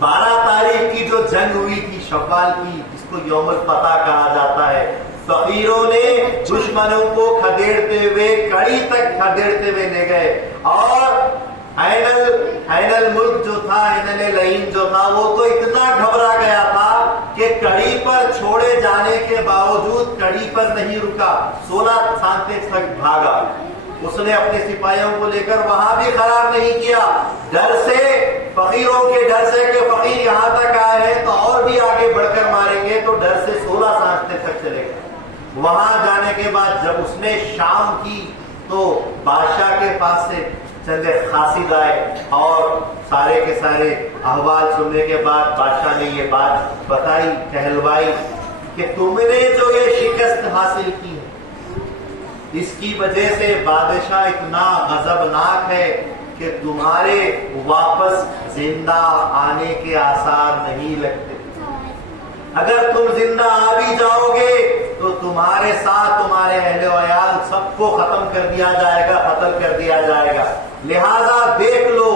12 تاریخ کی جو جنگ ہوئی تھی شوال کی، جس کو یوم الفتح کہا جاتا ہے، فقیروں نے دشمنوں کو کھدیڑتے ہوئے کڑی تک کھدیڑتے ہوئے لے گئے اور عین الملک جو تھا، عین العین جو تھا، وہ تو اتنا گھبرا گیا تھا کہ کڑی پر چھوڑے جانے کے باوجود کڑی پر نہیں رکا، 16 سانتے تک بھاگا۔ اس نے اپنے سپاہیوں کو لے کر وہاں بھی قرار نہیں کیا، ڈر سے، فقیروں کے ڈر سے کہ فقیر یہاں تک آئے ہیں تو اور بھی آگے بڑھ کر ماریں گے، تو ڈر سے 16 سانتے تک چلے گئے۔ وہاں جانے کے بعد جب اس نے شام کی تو بادشاہ کے پاس سے چند قاصد آئے اور سارے کے سارے احوال سننے کے بعد بادشاہ نے یہ بات بتائی، کہلوائی کہ تم نے جو یہ شکست حاصل کی ہے اس کی وجہ سے بادشاہ اتنا غضبناک ہے کہ تمہارے واپس زندہ آنے کے آثار نہیں لگتے۔ اگر تم زندہ آ بھی جاؤ گے تو تمہارے ساتھ تمہارے اہل و عیال سب کو ختم کر دیا جائے گا، قتل کر دیا جائے گا۔ لہذا دیکھ لو،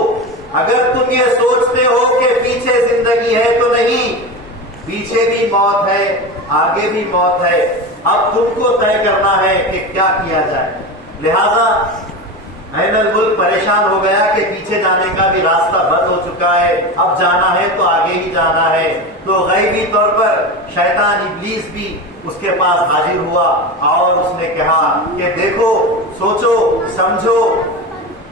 اگر تم یہ سوچتے ہو کہ پیچھے زندگی ہے تو نہیں، پیچھے بھی موت ہے، آگے بھی موت ہے، اب تم کو طے کرنا ہے کہ کیا کیا جائے۔ لہذا عین الملک پریشان ہو گیا کہ پیچھے جانے کا بھی راستہ بند ہو چکا ہے، اب جانا ہے تو آگے ہی جانا ہے۔ تو غیبی طور پر شیطان ابلیس بھی اس کے پاس حاضر ہوا اور اس نے کہا کہ دیکھو، سوچو سمجھو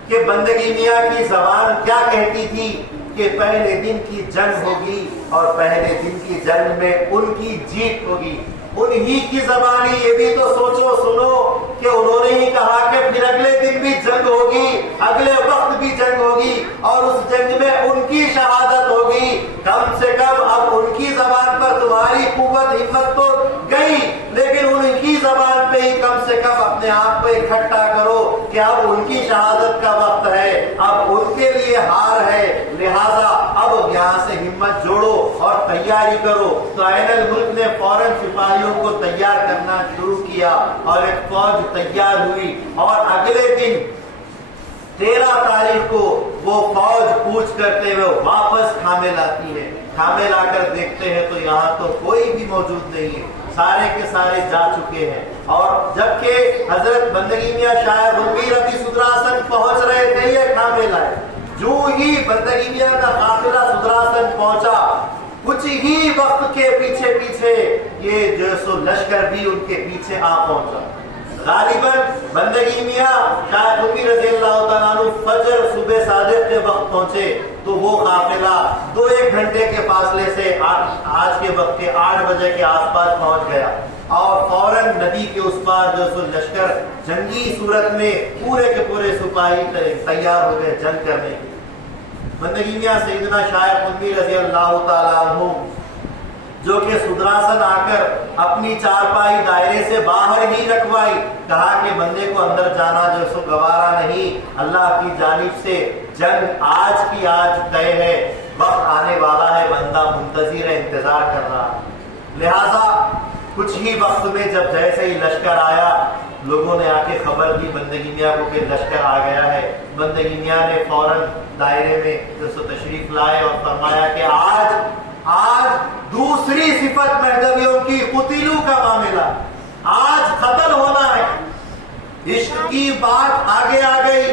کہ بندگی میاں کی زبان کیا کہتی تھی کہ پہلے دن کی جنگ ہوگی اور پہلے دن کی جنگ میں ان کی جیت ہوگی، انہی کی زبانی یہ بھی تو سوچو سنو کہ انہوں نے ہی کہا کہ پھر اگلے دن بھی جنگ ہوگی، اگلے وقت بھی جنگ ہوگی اور اس جنگ میں ان کی شہادت ہوگی۔ کم سے کم اب ان کی زبان پر تمہاری قوت ہمت تو گئی، لیکن ان کی زبان پہ ہی کم سے کم اپنے آپ کو اکٹھا کرو کہ اب ان کی شہادت کا وقت ہے، اب ان کے لیے ہار ہے۔ لہذا اب یہاں سے ہمت جوڑو اور تیاری کرو۔ تو عین الملک نے فوراً سپاہیوں کو تیار کرنا شروع کیا اور ایک فوج تیار ہوئی اور اگلے دن 13 تاریخ کو وہ فوج کوچ کرتے ہوئے واپس کھامے لاتی ہے۔ کھامے لا کر دیکھتے ہیں تو یہاں تو کوئی بھی موجود نہیں ہے، سارے کے سارے جا چکے ہیں۔ اور جبکہ حضرت بندگی میاں شاہ غمگیر ابھی سدراسن پہنچ رہے تھے، یہ کھامے لائے، جو ہی بندگی میاں کا قافلہ سدراسن پہنچا، کچھ ہی وقت کے پیچھے پیچھے یہ جو سو لشکر بھی ان کے پیچھے آ پہنچا۔ غالباً بندگی میاں شاہ غمگیر رضی اللہ تعالیٰ عنہ فجر صبح صادق کے وقت پہنچے تو وہ قافلہ 2-1 گھنٹے کے فاصلے سے آج کے وقت کے 8 بجے کے آس پاس پہنچ گیا۔ اور فوراً ندی کے اس پار جو سو لشکر جنگی صورت میں پورے کے پورے سپاہی تیار ہو گئے جنگ کرنے کے. بندگی میاں سیدنا شاہ قطبی رضی اللہ تعالیٰ عنہ جو کہ سدراسن آ کر اپنی چارپائی دائرے سے باہر ہی رکھوائی, کہا کہ بندے کو اندر جانا جو سو گوارا نہیں, اللہ کی جانب سے جنگ آج کی آج طے ہے, وقت آنے والا ہے, بندہ منتظر ہے, انتظار کر رہا. لہذا کچھ ہی وقت میں جب جیسے ہی لشکر آیا, لوگوں نے آ کے خبر دی بندگی میاں کو کہ لشکر آ گیا ہے. بندگی میاں نے فوراً دائرے میں جو سو تشریف لائے اور فرمایا کہ آج دوسری صفت مہدویوں کی قتلو کا معاملہ, آج قتل ہونا ہے. عشق کی بات آگے آ گئی,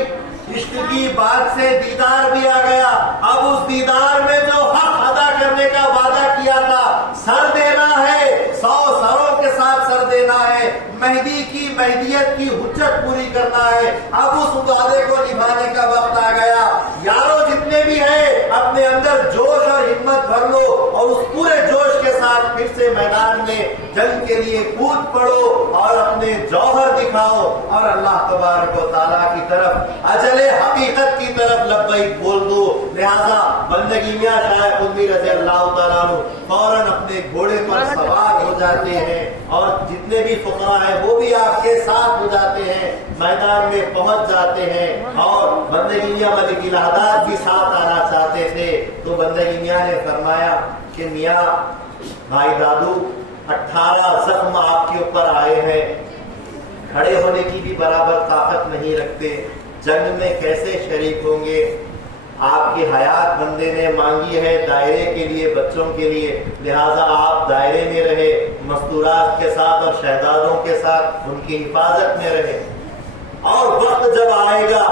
عشق کی بات سے دیدار بھی آ گیا. اب اس دیدار میں جو حق ادا کرنے کا وعدہ کیا تھا, سر دینا ہے, 100 سروں کے ساتھ سر دینا ہے, مہدی کی مہدیت کی حجت پوری کرنا ہے. اب اس وعدے کو نبھانے کا وقت آ گیا. یارو جتنے بھی ہیں اپنے اندر جوش اور ہمت بھر لو اور اس پورے جوش کے ساتھ پھر سے میدان میں جنگ کے لیے کود پڑو اور اپنے جوہر دکھاؤ اور اللہ تبارک و تعالیٰ کی طرف اجل حقیقت کی طرف لبیک بول دو. لہذا بندگی میاں شاہ قطبی رضی اللہ تعالیٰ عنہ فوراً اپنے گھوڑے پر سوار ہو جاتے ہیں اور جتنے بھی فقراء ہیں وہ بھی آپ کے ساتھ ہو جاتے ہیں, میدان میں پہنچ جاتے ہیں. اور بندگی میاں ملک الہداد بھی ساتھ آنا چاہتے تھے, تو بندگی میاں نے فرمایا کہ میاں بھائی دادو 18 زخم آپ کے اوپر آئے ہیں, کھڑے ہونے کی بھی برابر طاقت نہیں رکھتے, جنگ میں کیسے شریک ہوں گے؟ آپ کی حیات بندے نے مانگی ہے دائرے کے لیے, بچوں کے لیے, لہٰذا آپ دائرے میں رہے, مستورات کے ساتھ اور شہزادوں کے ساتھ ان کی حفاظت میں رہے. اور وقت جب آئے گا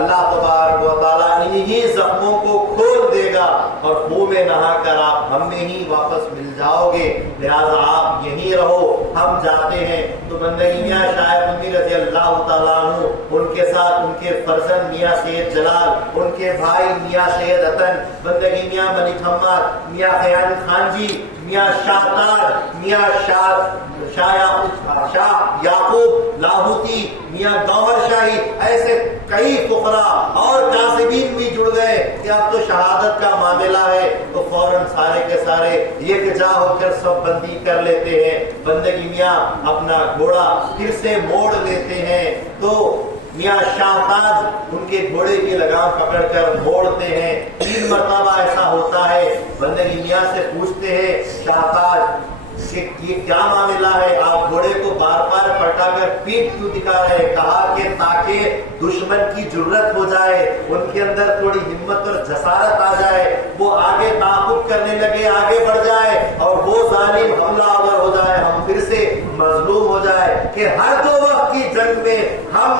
اللہ تبارک و تعالیٰ انہی زخموں کو کھول دے گا اور خون میں نہا کر آپ ہم میں ہی واپس مل جاؤ گے, لہذا آپ یہیں رہو, ہم جاتے ہیں. تو بندگی میاں شاہ قطبی رضی اللہ تعالیٰ عنہ ان کے ساتھ ان کے فرزند میاں سید جلال, ان کے بھائی میاں سید عطن, بندگی میاں ملک حماد, میاں خیال خان جی, میاں شاہ تاج, میاں شاہ یعقوب لاہوتی, میاں گوہر شاہی, ایسے کئی فقراء اور کاسبین بھی جڑ گئے کہ اب تو شہادت کا معاملہ ہے. تو فوراً سارے کے سارے یکجا ہو کر سب بندی کر لیتے ہیں. بندگی میاں اپنا گھوڑا پھر سے موڑ لیتے ہیں تو میاں شاہ تاج ان کے گھوڑے کی لگام پکڑ کر موڑتے ہیں. 3 مرتبہ ایسا ہوتا ہے. بندگی میاں سے پوچھتے ہیں شاہ تاج کہ یہ کیا معاملہ ہے, آپ گھوڑے کو بار بار پلٹا کر پیٹ کیوں دکھا رہے؟ کہا کہ تاکہ دشمن کی جرت ہو جائے, ان کے اندر تھوڑی ہمت اور جسارت آ جائے, وہ آگے تعاقب کرنے لگے, آگے بڑھ جائے اور وہ ظالم حملہ آور ہو جائے, ہم پھر سے مظلوم ہو جائے, کہ ہر 2 وقت کی جنگ میں ہم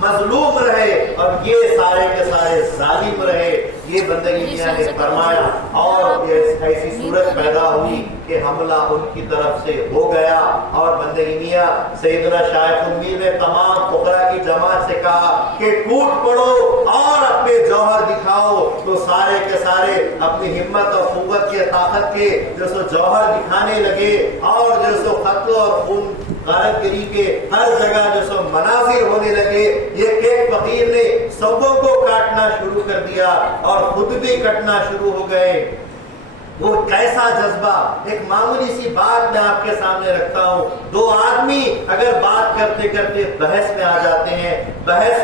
مظلوم رہے اور یہ سارے کے سارے ظالم رہے. یہ بندگی میاں نے فرمایا اور ایسی صورت پیدا ہوئی کہ حملہ ان کی طرف سے ہو گیا. اور بندگی میاں سیدنا شاہ قطبی نے تمام فقراء کی جماعت سے کہا کہ ٹوٹ پڑو اور اپنے جوہر دکھاؤ. تو سارے کے سارے اپنی ہمت اور قوت کے طاقت کے جو سو جوہر دکھانے لگے اور جو سو قتل اور خون غارت گری کے ہر جگہ جو سو مناظر ہونے لگے. یہ ایک فقیر نے سبوں کو کاٹنا شروع کر دیا اور خود بھی کٹنا شروع ہو گئے. وہ کیسا جذبہ, ایک معمولی سی بات میں آپ کے سامنے رکھتا ہوں. 2 آدمی اگر بات کرتے کرتے بحث میں آ جاتے ہیں, بحث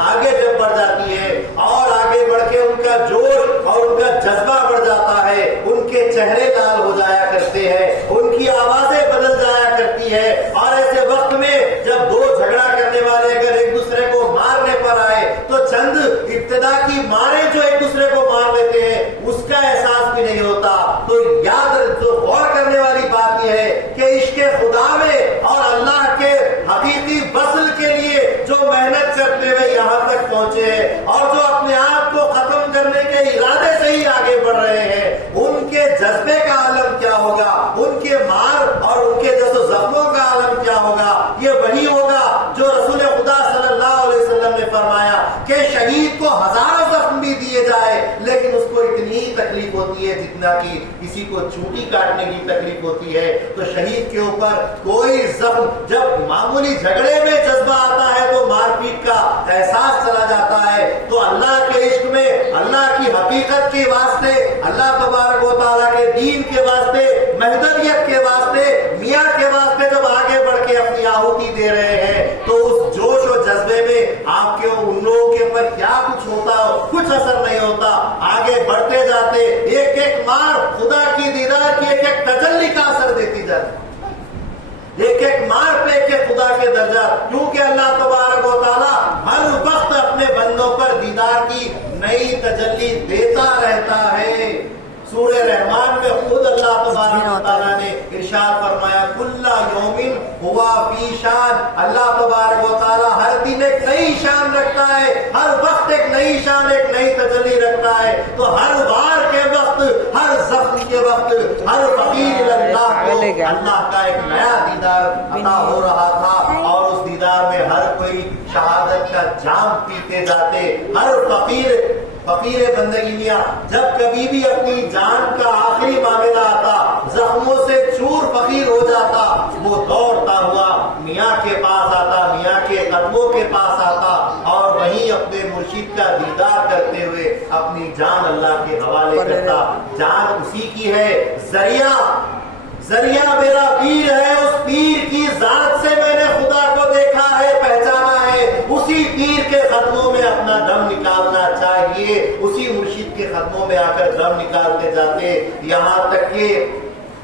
آگے جب بڑھ جاتی ہے اور آگے بڑھ کے ان کا جوش اور ان کا جذبہ بڑھ جاتا ہے, ان کے چہرے لال ہو جایا کرتے ہیں, ان کی آوازیں بدل جایا کرتی ہے. اور ایسے وقت میں جب 2 جھگڑا کرنے والے اگر ایک دوسرے کو مارنے پر آئے تو چند ابتدا کی ماریں جو ایک دوسرے کو مار لیتے ہیں اس کا احساس بھی نہیں ہوتا. تو یاد جو غور کرنے والی بات یہ ہے کہ عشق خدا میں اور اللہ کے حقیقی وصل کے لیے جو محنت کرتے ہوئے یہاں تک پہنچے ہیں اور جو اپنے آپ کو ختم کرنے کے ارادے سے ہی آگے بڑھ رہے ہیں, ان کے جذبے کا عالم کیا ہوگا, ان کے مار اور ان کے جیسے زخموں کا عالم کیا ہوگا. یہ وہی ہوگا جو رسول خدا صلی اللہ علیہ وسلم نے فرمایا فرمایا کہ شہید کو ہزاروں زخم بھی دیے جائے لیکن اس کو اتنی ہی تکلیف ہوتی ہے جتنا کہ کسی کو چونٹی کاٹنے کی تکلیف ہوتی ہے. تو شہید کے اوپر کوئی زخم، جب معمولی جھگڑے میں جذبہ آتا ہے تو مار پیٹ کا احساس چلا جاتا ہے، تو اللہ کے عشق میں، اللہ کی حقیقت کے واسطے، اللہ تبارک و تعالیٰ کے دین کے واسطے، مہدویت کے واسطے، میاں کے واسطے جب آگے بڑھ کے اپنی آہوتی دے رہے ہیں تو اس جوش و جذبے میں آپ کے ان لوگوں کے اوپر کیا کچھ ہوتا ہو، کچھ اثر نہیں ہوتا. آگے بڑھتے جاتے، ایک ایک مار خدا کی دیدار کی ایک ایک تجلی کا اثر دیتی جاتی، ایک ایک مار پہ ایک ایک خدا کے درجہ، کیونکہ اللہ تبارک و تعالیٰ ہر وقت اپنے بندوں پر دیدار کی نئی تجلی دیتا رہتا ہے. سورہ رحمان میں خود اللہ تبارک و تعالیٰ نے ارشاد فرمایا کل یوم ہوا فی شان. اللہ تبارک و تعالیٰ ہر دن ایک نئی شان رکھتا ہے، ہر وقت ایک نئی شان، ایک نئی تجلی رکھتا ہے. تو ہر وار کے وقت، ہر زخم کے وقت، ہر فقیر اللہ کو اللہ کا ایک نیا دیدار عطا ہو رہا تھا، اور اس دیدار میں ہر کوئی شہادت کا جام پیتے جاتے. ہر فقیر بندگی میاں جب کبھی بھی اپنی جان کا آخری معاملہ آتا، زخموں سے چور فقیر ہو جاتا، وہ دوڑتا ہوا میاں کے پاس آتا، میاں کے قدموں کے پاس آتا، اور وہیں اپنے مرشد کا دیدار کرتے ہوئے اپنی جان اللہ کے حوالے کرتا. جان اسی کی ہے، ذریعہ میرا پیر ہے، اس پیر کی ذات سے میں نے خدا کو دیکھا ہے، پہچانا ہے. اسی پیر کے قدموں میں اپنا دم نکالنا چاہیے، اسی مرشد کے قدموں میں آ کر دم نکالتے جاتے. یہاں تک کہ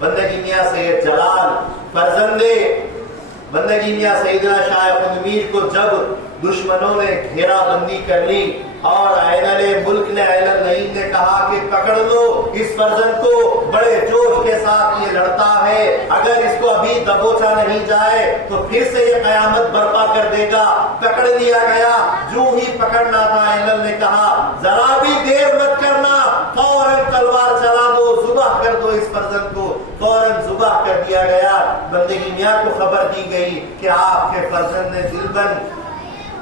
بندگی میاں سید جلال فرزندے بندگی میاں سیدنا شاہ منیر کو جب دشمنوں نے گھیرا بندی کر لی اور عین ملک نے، عین النعیم نے کہا کہ پکڑ لو اس فرزند کو، بڑے جوش کے ساتھ یہ لڑتا ہے، اگر اس کو ابھی دبوچا نہیں جائے تو پھر سے یہ قیامت برپا کر دے گا. پکڑ لیا گیا. جو ہی پکڑنا تھا عین نے کہا ذرا بھی دیر مت کرنا، فوراً تلوار چلا دو، ذبح کر دو اس فرزند کو. فوراً ذبح کر دیا گیا. بندگی میاں کو خبر دی گئی کہ آپ کے فرزند نے دل بند،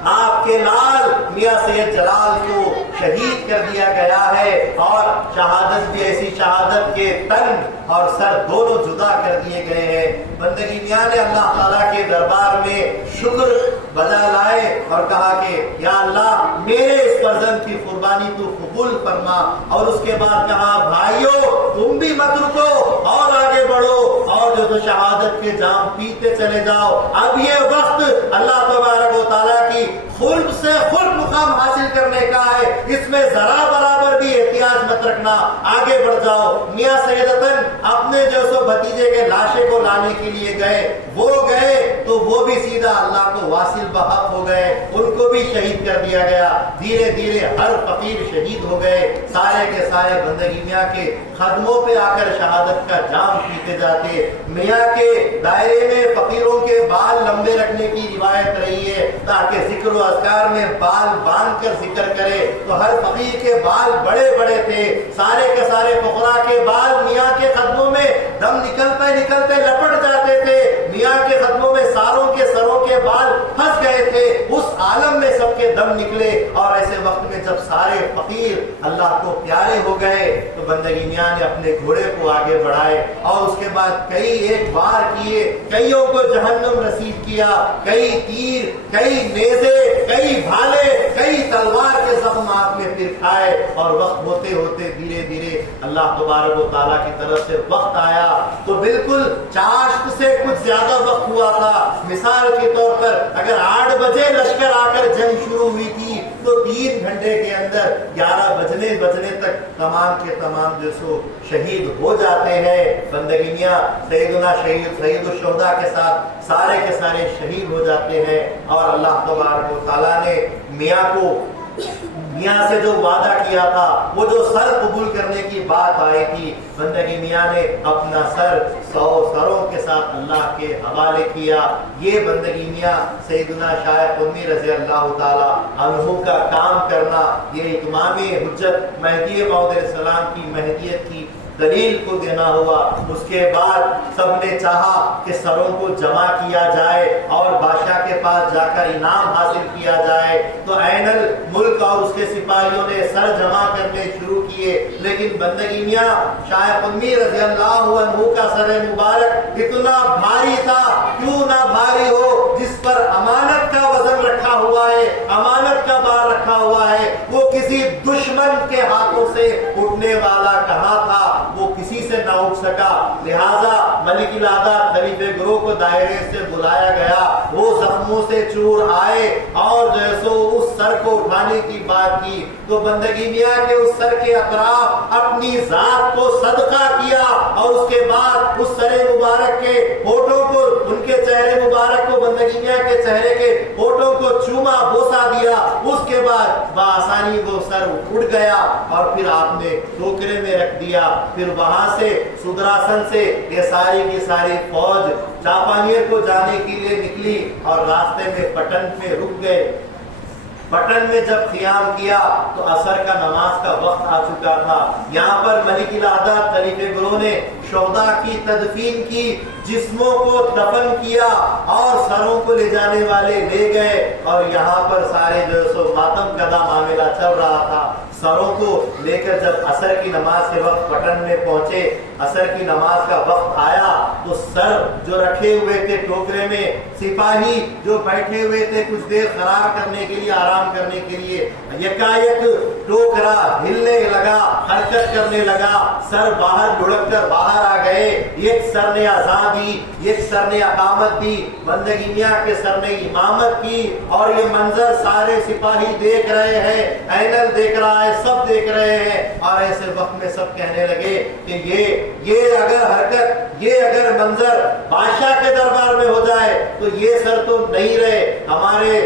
آپ کے لال میاں سید جلال کو شہید کر دیا گیا ہے، اور شہادت بھی ایسی شہادت کے تن اور سر دونوں جدا کر دیے گئے ہیں. بندگی میاں نے اللہ تعالیٰ کے دربار میں شکر بجا لائے اور کہا کہ یا اللہ میرے اس فرزند کی قربانی تو قبول فرما. اور اس کے بعد کہا بھائیو تم بھی مت رکو اور آگے بڑھو، اور جو تو شہادت کے جام پیتے چلے جاؤ. اب یہ وقت اللہ تبارک و تعالیٰ کی خلق سے خلق مقام حاصل کرنے کا ہے، اس میں ذرا برابر بھی احتیاط مت رکھنا، آگے بڑھ جاؤ. میاں سیدتن اپنے جو سو بھتیجے کے لاشے کو لانے کے لیے گئے، وہ گئے تو وہ بھی سیدھا اللہ کو واصل بحق ہو گئے، ان کو بھی شہید کر دیا گیا. دھیرے دھیرے ہر فقیر شہید ہو گئے. سارے کے سارے بندگی میاں کے قدموں پہ آ کر شہادت کا جام پیتے جاتے. میاں کے دائرے میں فقیروں کے بال لمبے رکھنے کی روایت رہی ہے تاکہ ذکر و اذکار میں بال باندھ کر ذکر کرے. تو ہر فقیر کے بال بڑے بڑے تھے. سارے کے سارے فقراء کے بال میاں کے قدموں میں دم نکلتے نکلتے لپٹ جاتے تھے. میاں کے قدموں میں ساروں کے سروں کے بال پھنس گئے تھے. اس عالم میں سب کے دم نکلے. اور ایسے وقت میں جب سارے فقیر اللہ کو پیارے ہو گئے تو بندگی میاں نے اپنے گھوڑے کو آگے بڑھائے اور اس کے بعد کئی ایک بار کیے، کئیوں کو جہنم رسید کیا. کئی تیر، کئی نیزے، کئی بھالے، کئی تلوار کے زخم آپ نے پھر کھائے. اور وقت ہوتے ہوتے دھیرے دھیرے اللہ تبارک و تعالیٰ کی طرف سے وقت آیا تو بالکل چاشت سے کچھ زیادہ وقت ہوا تھا. مثال کے طور پر اگر 8 بجے لشکر آ کر جنگ شروع ہوئی تھی تو 3 گھنٹے کے اندر 11 بجنے تک تمام کے تمام جو سو شہید ہو جاتے ہیں. بندگی میاں سیدنا سید الشہداء کے ساتھ سارے کے سارے شہید ہو جاتے ہیں. اور اللہ تبارک و تعالیٰ نے میاں سے جو وعدہ کیا تھا، وہ جو سر قبول کرنے کی بات آئی تھی، بندگی میاں نے اپنا سر 100 سروں کے ساتھ اللہ کے حوالے کیا. یہ بندگی میاں سیدنا شاہ قطب رضی اللہ تعالی عنہ کا کام کرنا، یہ اتمام حجت مہدی موعود علیہ السلام کی مہدیت کی دلیل کو دینا ہوا۔ اس کے بعد سب نے چاہا کہ سروں کو جمع کیا جائے اور بادشاہ کے پاس جا کر انعام حاصل کیا جائے، تو عین الملک اور اس کے سپاہیوں نے سر جمع کرنے شروع کیے، لیکن بندگی میاں شاہ قمی رضی اللہ عنہ کا سر مبارک اتنا بھاری تھا، کیوں نہ بھاری ہو، جس پر امانت کا وزن رکھا ہوا ہے، امانت کا بار رکھا ہوا ہے، وہ کسی دشمن کے ہاتھوں سے اٹھنے والا کہاں تھا، وہ کسی سے نہ اٹھ سکا۔ لہذا ملک العادات خلیفہ گروہ کو دائرے سے بلایا گیا، وہ زخموں سے چور آئے اور جیسو اس سر کو اٹھانے کی بات کی تو بندگی میاں کے اس سر کے اطراف اپنی ذات کو صدقہ کیا اور اس کے بعد اس سر مبارک کے ہونٹوں کو، ان کے چہرے مبارک کو، بندگی میاں کے چہرے کے ہونٹوں کو چوما، بوسا دیا۔ اس کے بعد بآسانی وہ سر اٹھ گیا اور پھر آپ نے ٹوکرے میں رکھ دیا۔ پھر وہاں سے سدراسن سے یہ ساری کی ساری فوج چاپانیر کو جانے کے لیے نکلی اور راستے میں پٹن میں رک گئے۔ پٹن میں جب قیام کیا تو عصر کا نماز کا وقت آ چکا تھا۔ یہاں پر ملک العادات خلیفہ گروہ نے شہداء کی تدفین کی، جسموں کو دفن کیا اور سروں کو لے جانے والے لے گئے، اور یہاں پر سارے جو سو ماتم کدا معاملہ چل رہا تھا۔ سروں کو لے کر جب عصر کی نماز کے وقت پٹن میں پہنچے، عصر کی نماز کا وقت آیا تو سر جو رکھے ہوئے تھے ٹوکرے میں، سپاہی جو بیٹھے ہوئے تھے کچھ دیر قرار کرنے کے لیے، آرام کرنے کے لیے، یکایک ٹوکرا ہلنے لگا، حرکت کرنے لگا، سر باہر لڑک کر باہر آ گئے۔ ایک سر نے اذان دی، ایک سر نے اقامت دی، بندگی میاں کے سر نے امامت کی، اور یہ منظر سارے سپاہی دیکھ رہے ہیں، اینل دیکھ رہا ہے، سب دیکھ رہے ہیں، اور ایسے وقت میں سب کہنے لگے کہ یہ اگر حرکت، یہ اگر منظر بادشاہ کے دربار میں ہو جائے تو یہ سر تو نہیں رہے، ہمارے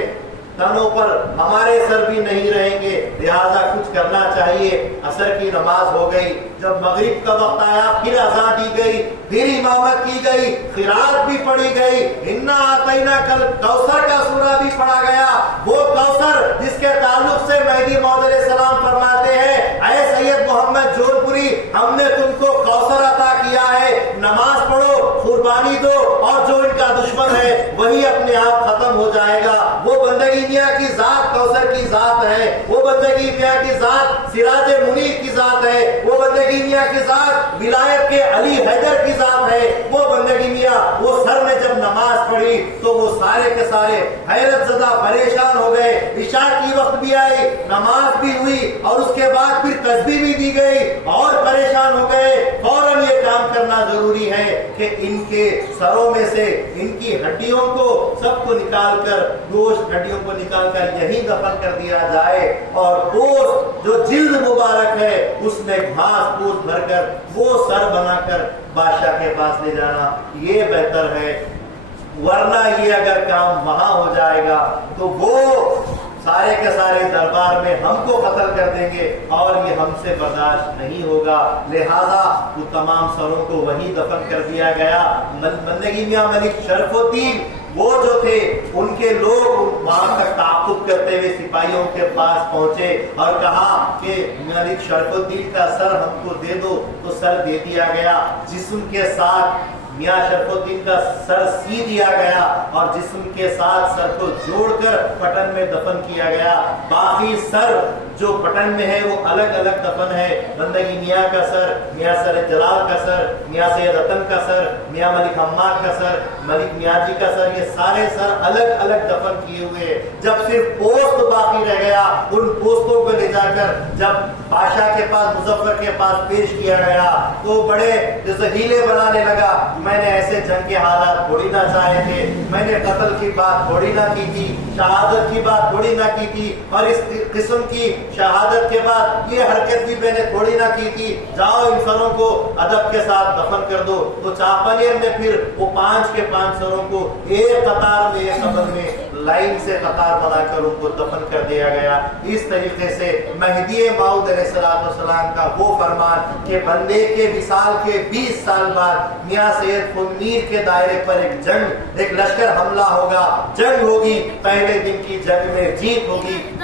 تنوں پر ہمارے سر بھی نہیں رہیں گے، لہذا کچھ کرنا چاہیے۔ عصر کی نماز ہو گئی، جب مغرب کا وقت آیا پھر اذان دی گئی، پھر امامت کی گئی، قرات بھی پڑھی گئی، انا اعطینا کل کوثر کا سورہ بھی پڑھا گیا، وہ کوثر جس کے تعلق سے مہدی موعود علیہ السلام فرماتے ہیں، اے سید محمد جون پوری، ہم نے تم کو کوثر عطا کیا ہے، نماز پڑھو، قربانی دو، اور جو ان کا دشمن ہے وہی اپنے آپ ختم ہو جائے گا۔ وہ بندگی میاں کی ذات کوثر کی ذات ہے، وہ بندگی میاں کی ذات سراج منیر کی ذات ہے، وہ بندگی میاں کی ذات ولایت کے علی حیدر کی ذات ہے، وہ بندگی میاں۔ وہ سر نے جب نماز پڑھی تو وہ سارے کے سارے حیرت زدہ پریشان ہو گئے۔ عشاء کی وقت بھی آئی، نماز بھی ہوئی، اور اس کے بعد پھر تسبیح بھی دی گئی، اور پریشان ہو گئے۔ فوراً یہ کام کرنا ضروری ہے کہ ان کے سروں میں سے ان کی ہڈیوں کو سب کو نکال کر، گوشت ہڈیوں کو نکال کر یہیں دفن کر دیا جائے، اور گوشت جو جلد مبارک ہے اس میں گھاس پھوس بھر کر وہ سر بنا کر بادشاہ کے پاس لے جانا، یہ بہتر ہے۔ ورنہ یہ اگر کام وہاں ہو جائے گا تو وہ سارے کے سارے دربار میں ہم کو قتل کر دیں گے، اور یہ ہم سے برداشت نہیں ہوگا۔ لہذا وہ تمام سروں کو وہیں دفن کر دیا گیا۔ بندگی میاں ملک شرف الدین وہ جو تھے ان کے لوگ وہاں تک تعاقب کرتے ہوئے سپاہیوں کے پاس پہنچے اور کہا کہ ملک شرف الدین کا سر ہم کو دے دو، تو سر دے دیا گیا۔ جسم کے ساتھ میاں شرف الدین کا سر سی دیا گیا اور جسم کے ساتھ سر کو جوڑ کر پٹن میں دفن کیا گیا۔ باقی سر جو پٹن میں ہے وہ الگ الگ دفن ہے۔ بندگی میاں کا سر، میاں سر جلال کا سر، میاں سید رتن کا سر، میاں ملک حماد کا سر، ملک میاں جی کا سر، یہ سارے سر الگ الگ دفن کیے ہوئے۔ جب صرف پوست باقی رہ گیا، ان پوستوں کو لے جا کر جب بادشاہ کے پاس، مظفر کے پاس پیش کیا گیا تو بڑے جیسے ہیلے بنانے لگا، میں نے ایسے جنگ کے حالات تھوڑی نہ چاہے تھے، میں نے قتل کی بات تھوڑی نہ کی تھی، شہادت کی بات تھوڑی نہ کی تھی، اور اس قسم کی شہادت کے بعد یہ حرکت بھی میں نے تھوڑی نہ کی تھی، جاؤ ان سروں کو ادب کے ساتھ دفن کر دو۔ تو چاپانیر نے پھر وہ 5 کے 5 سروں کو ایک قطار میں، ایک قبر میں لائن سے قطار بنا کر ان کو دفن کر دیا گیا۔ اس طریقے سے مہدی موعود علیہ السلام کا وہ فرمان کہ بندے کے وصال کے 20 سال بعد میاں سید خنیر کے دائرے پر ایک جنگ، ایک لشکر حملہ ہوگا، جنگ ہوگی، پہلے دن کی جنگ میں جیت ہوگی،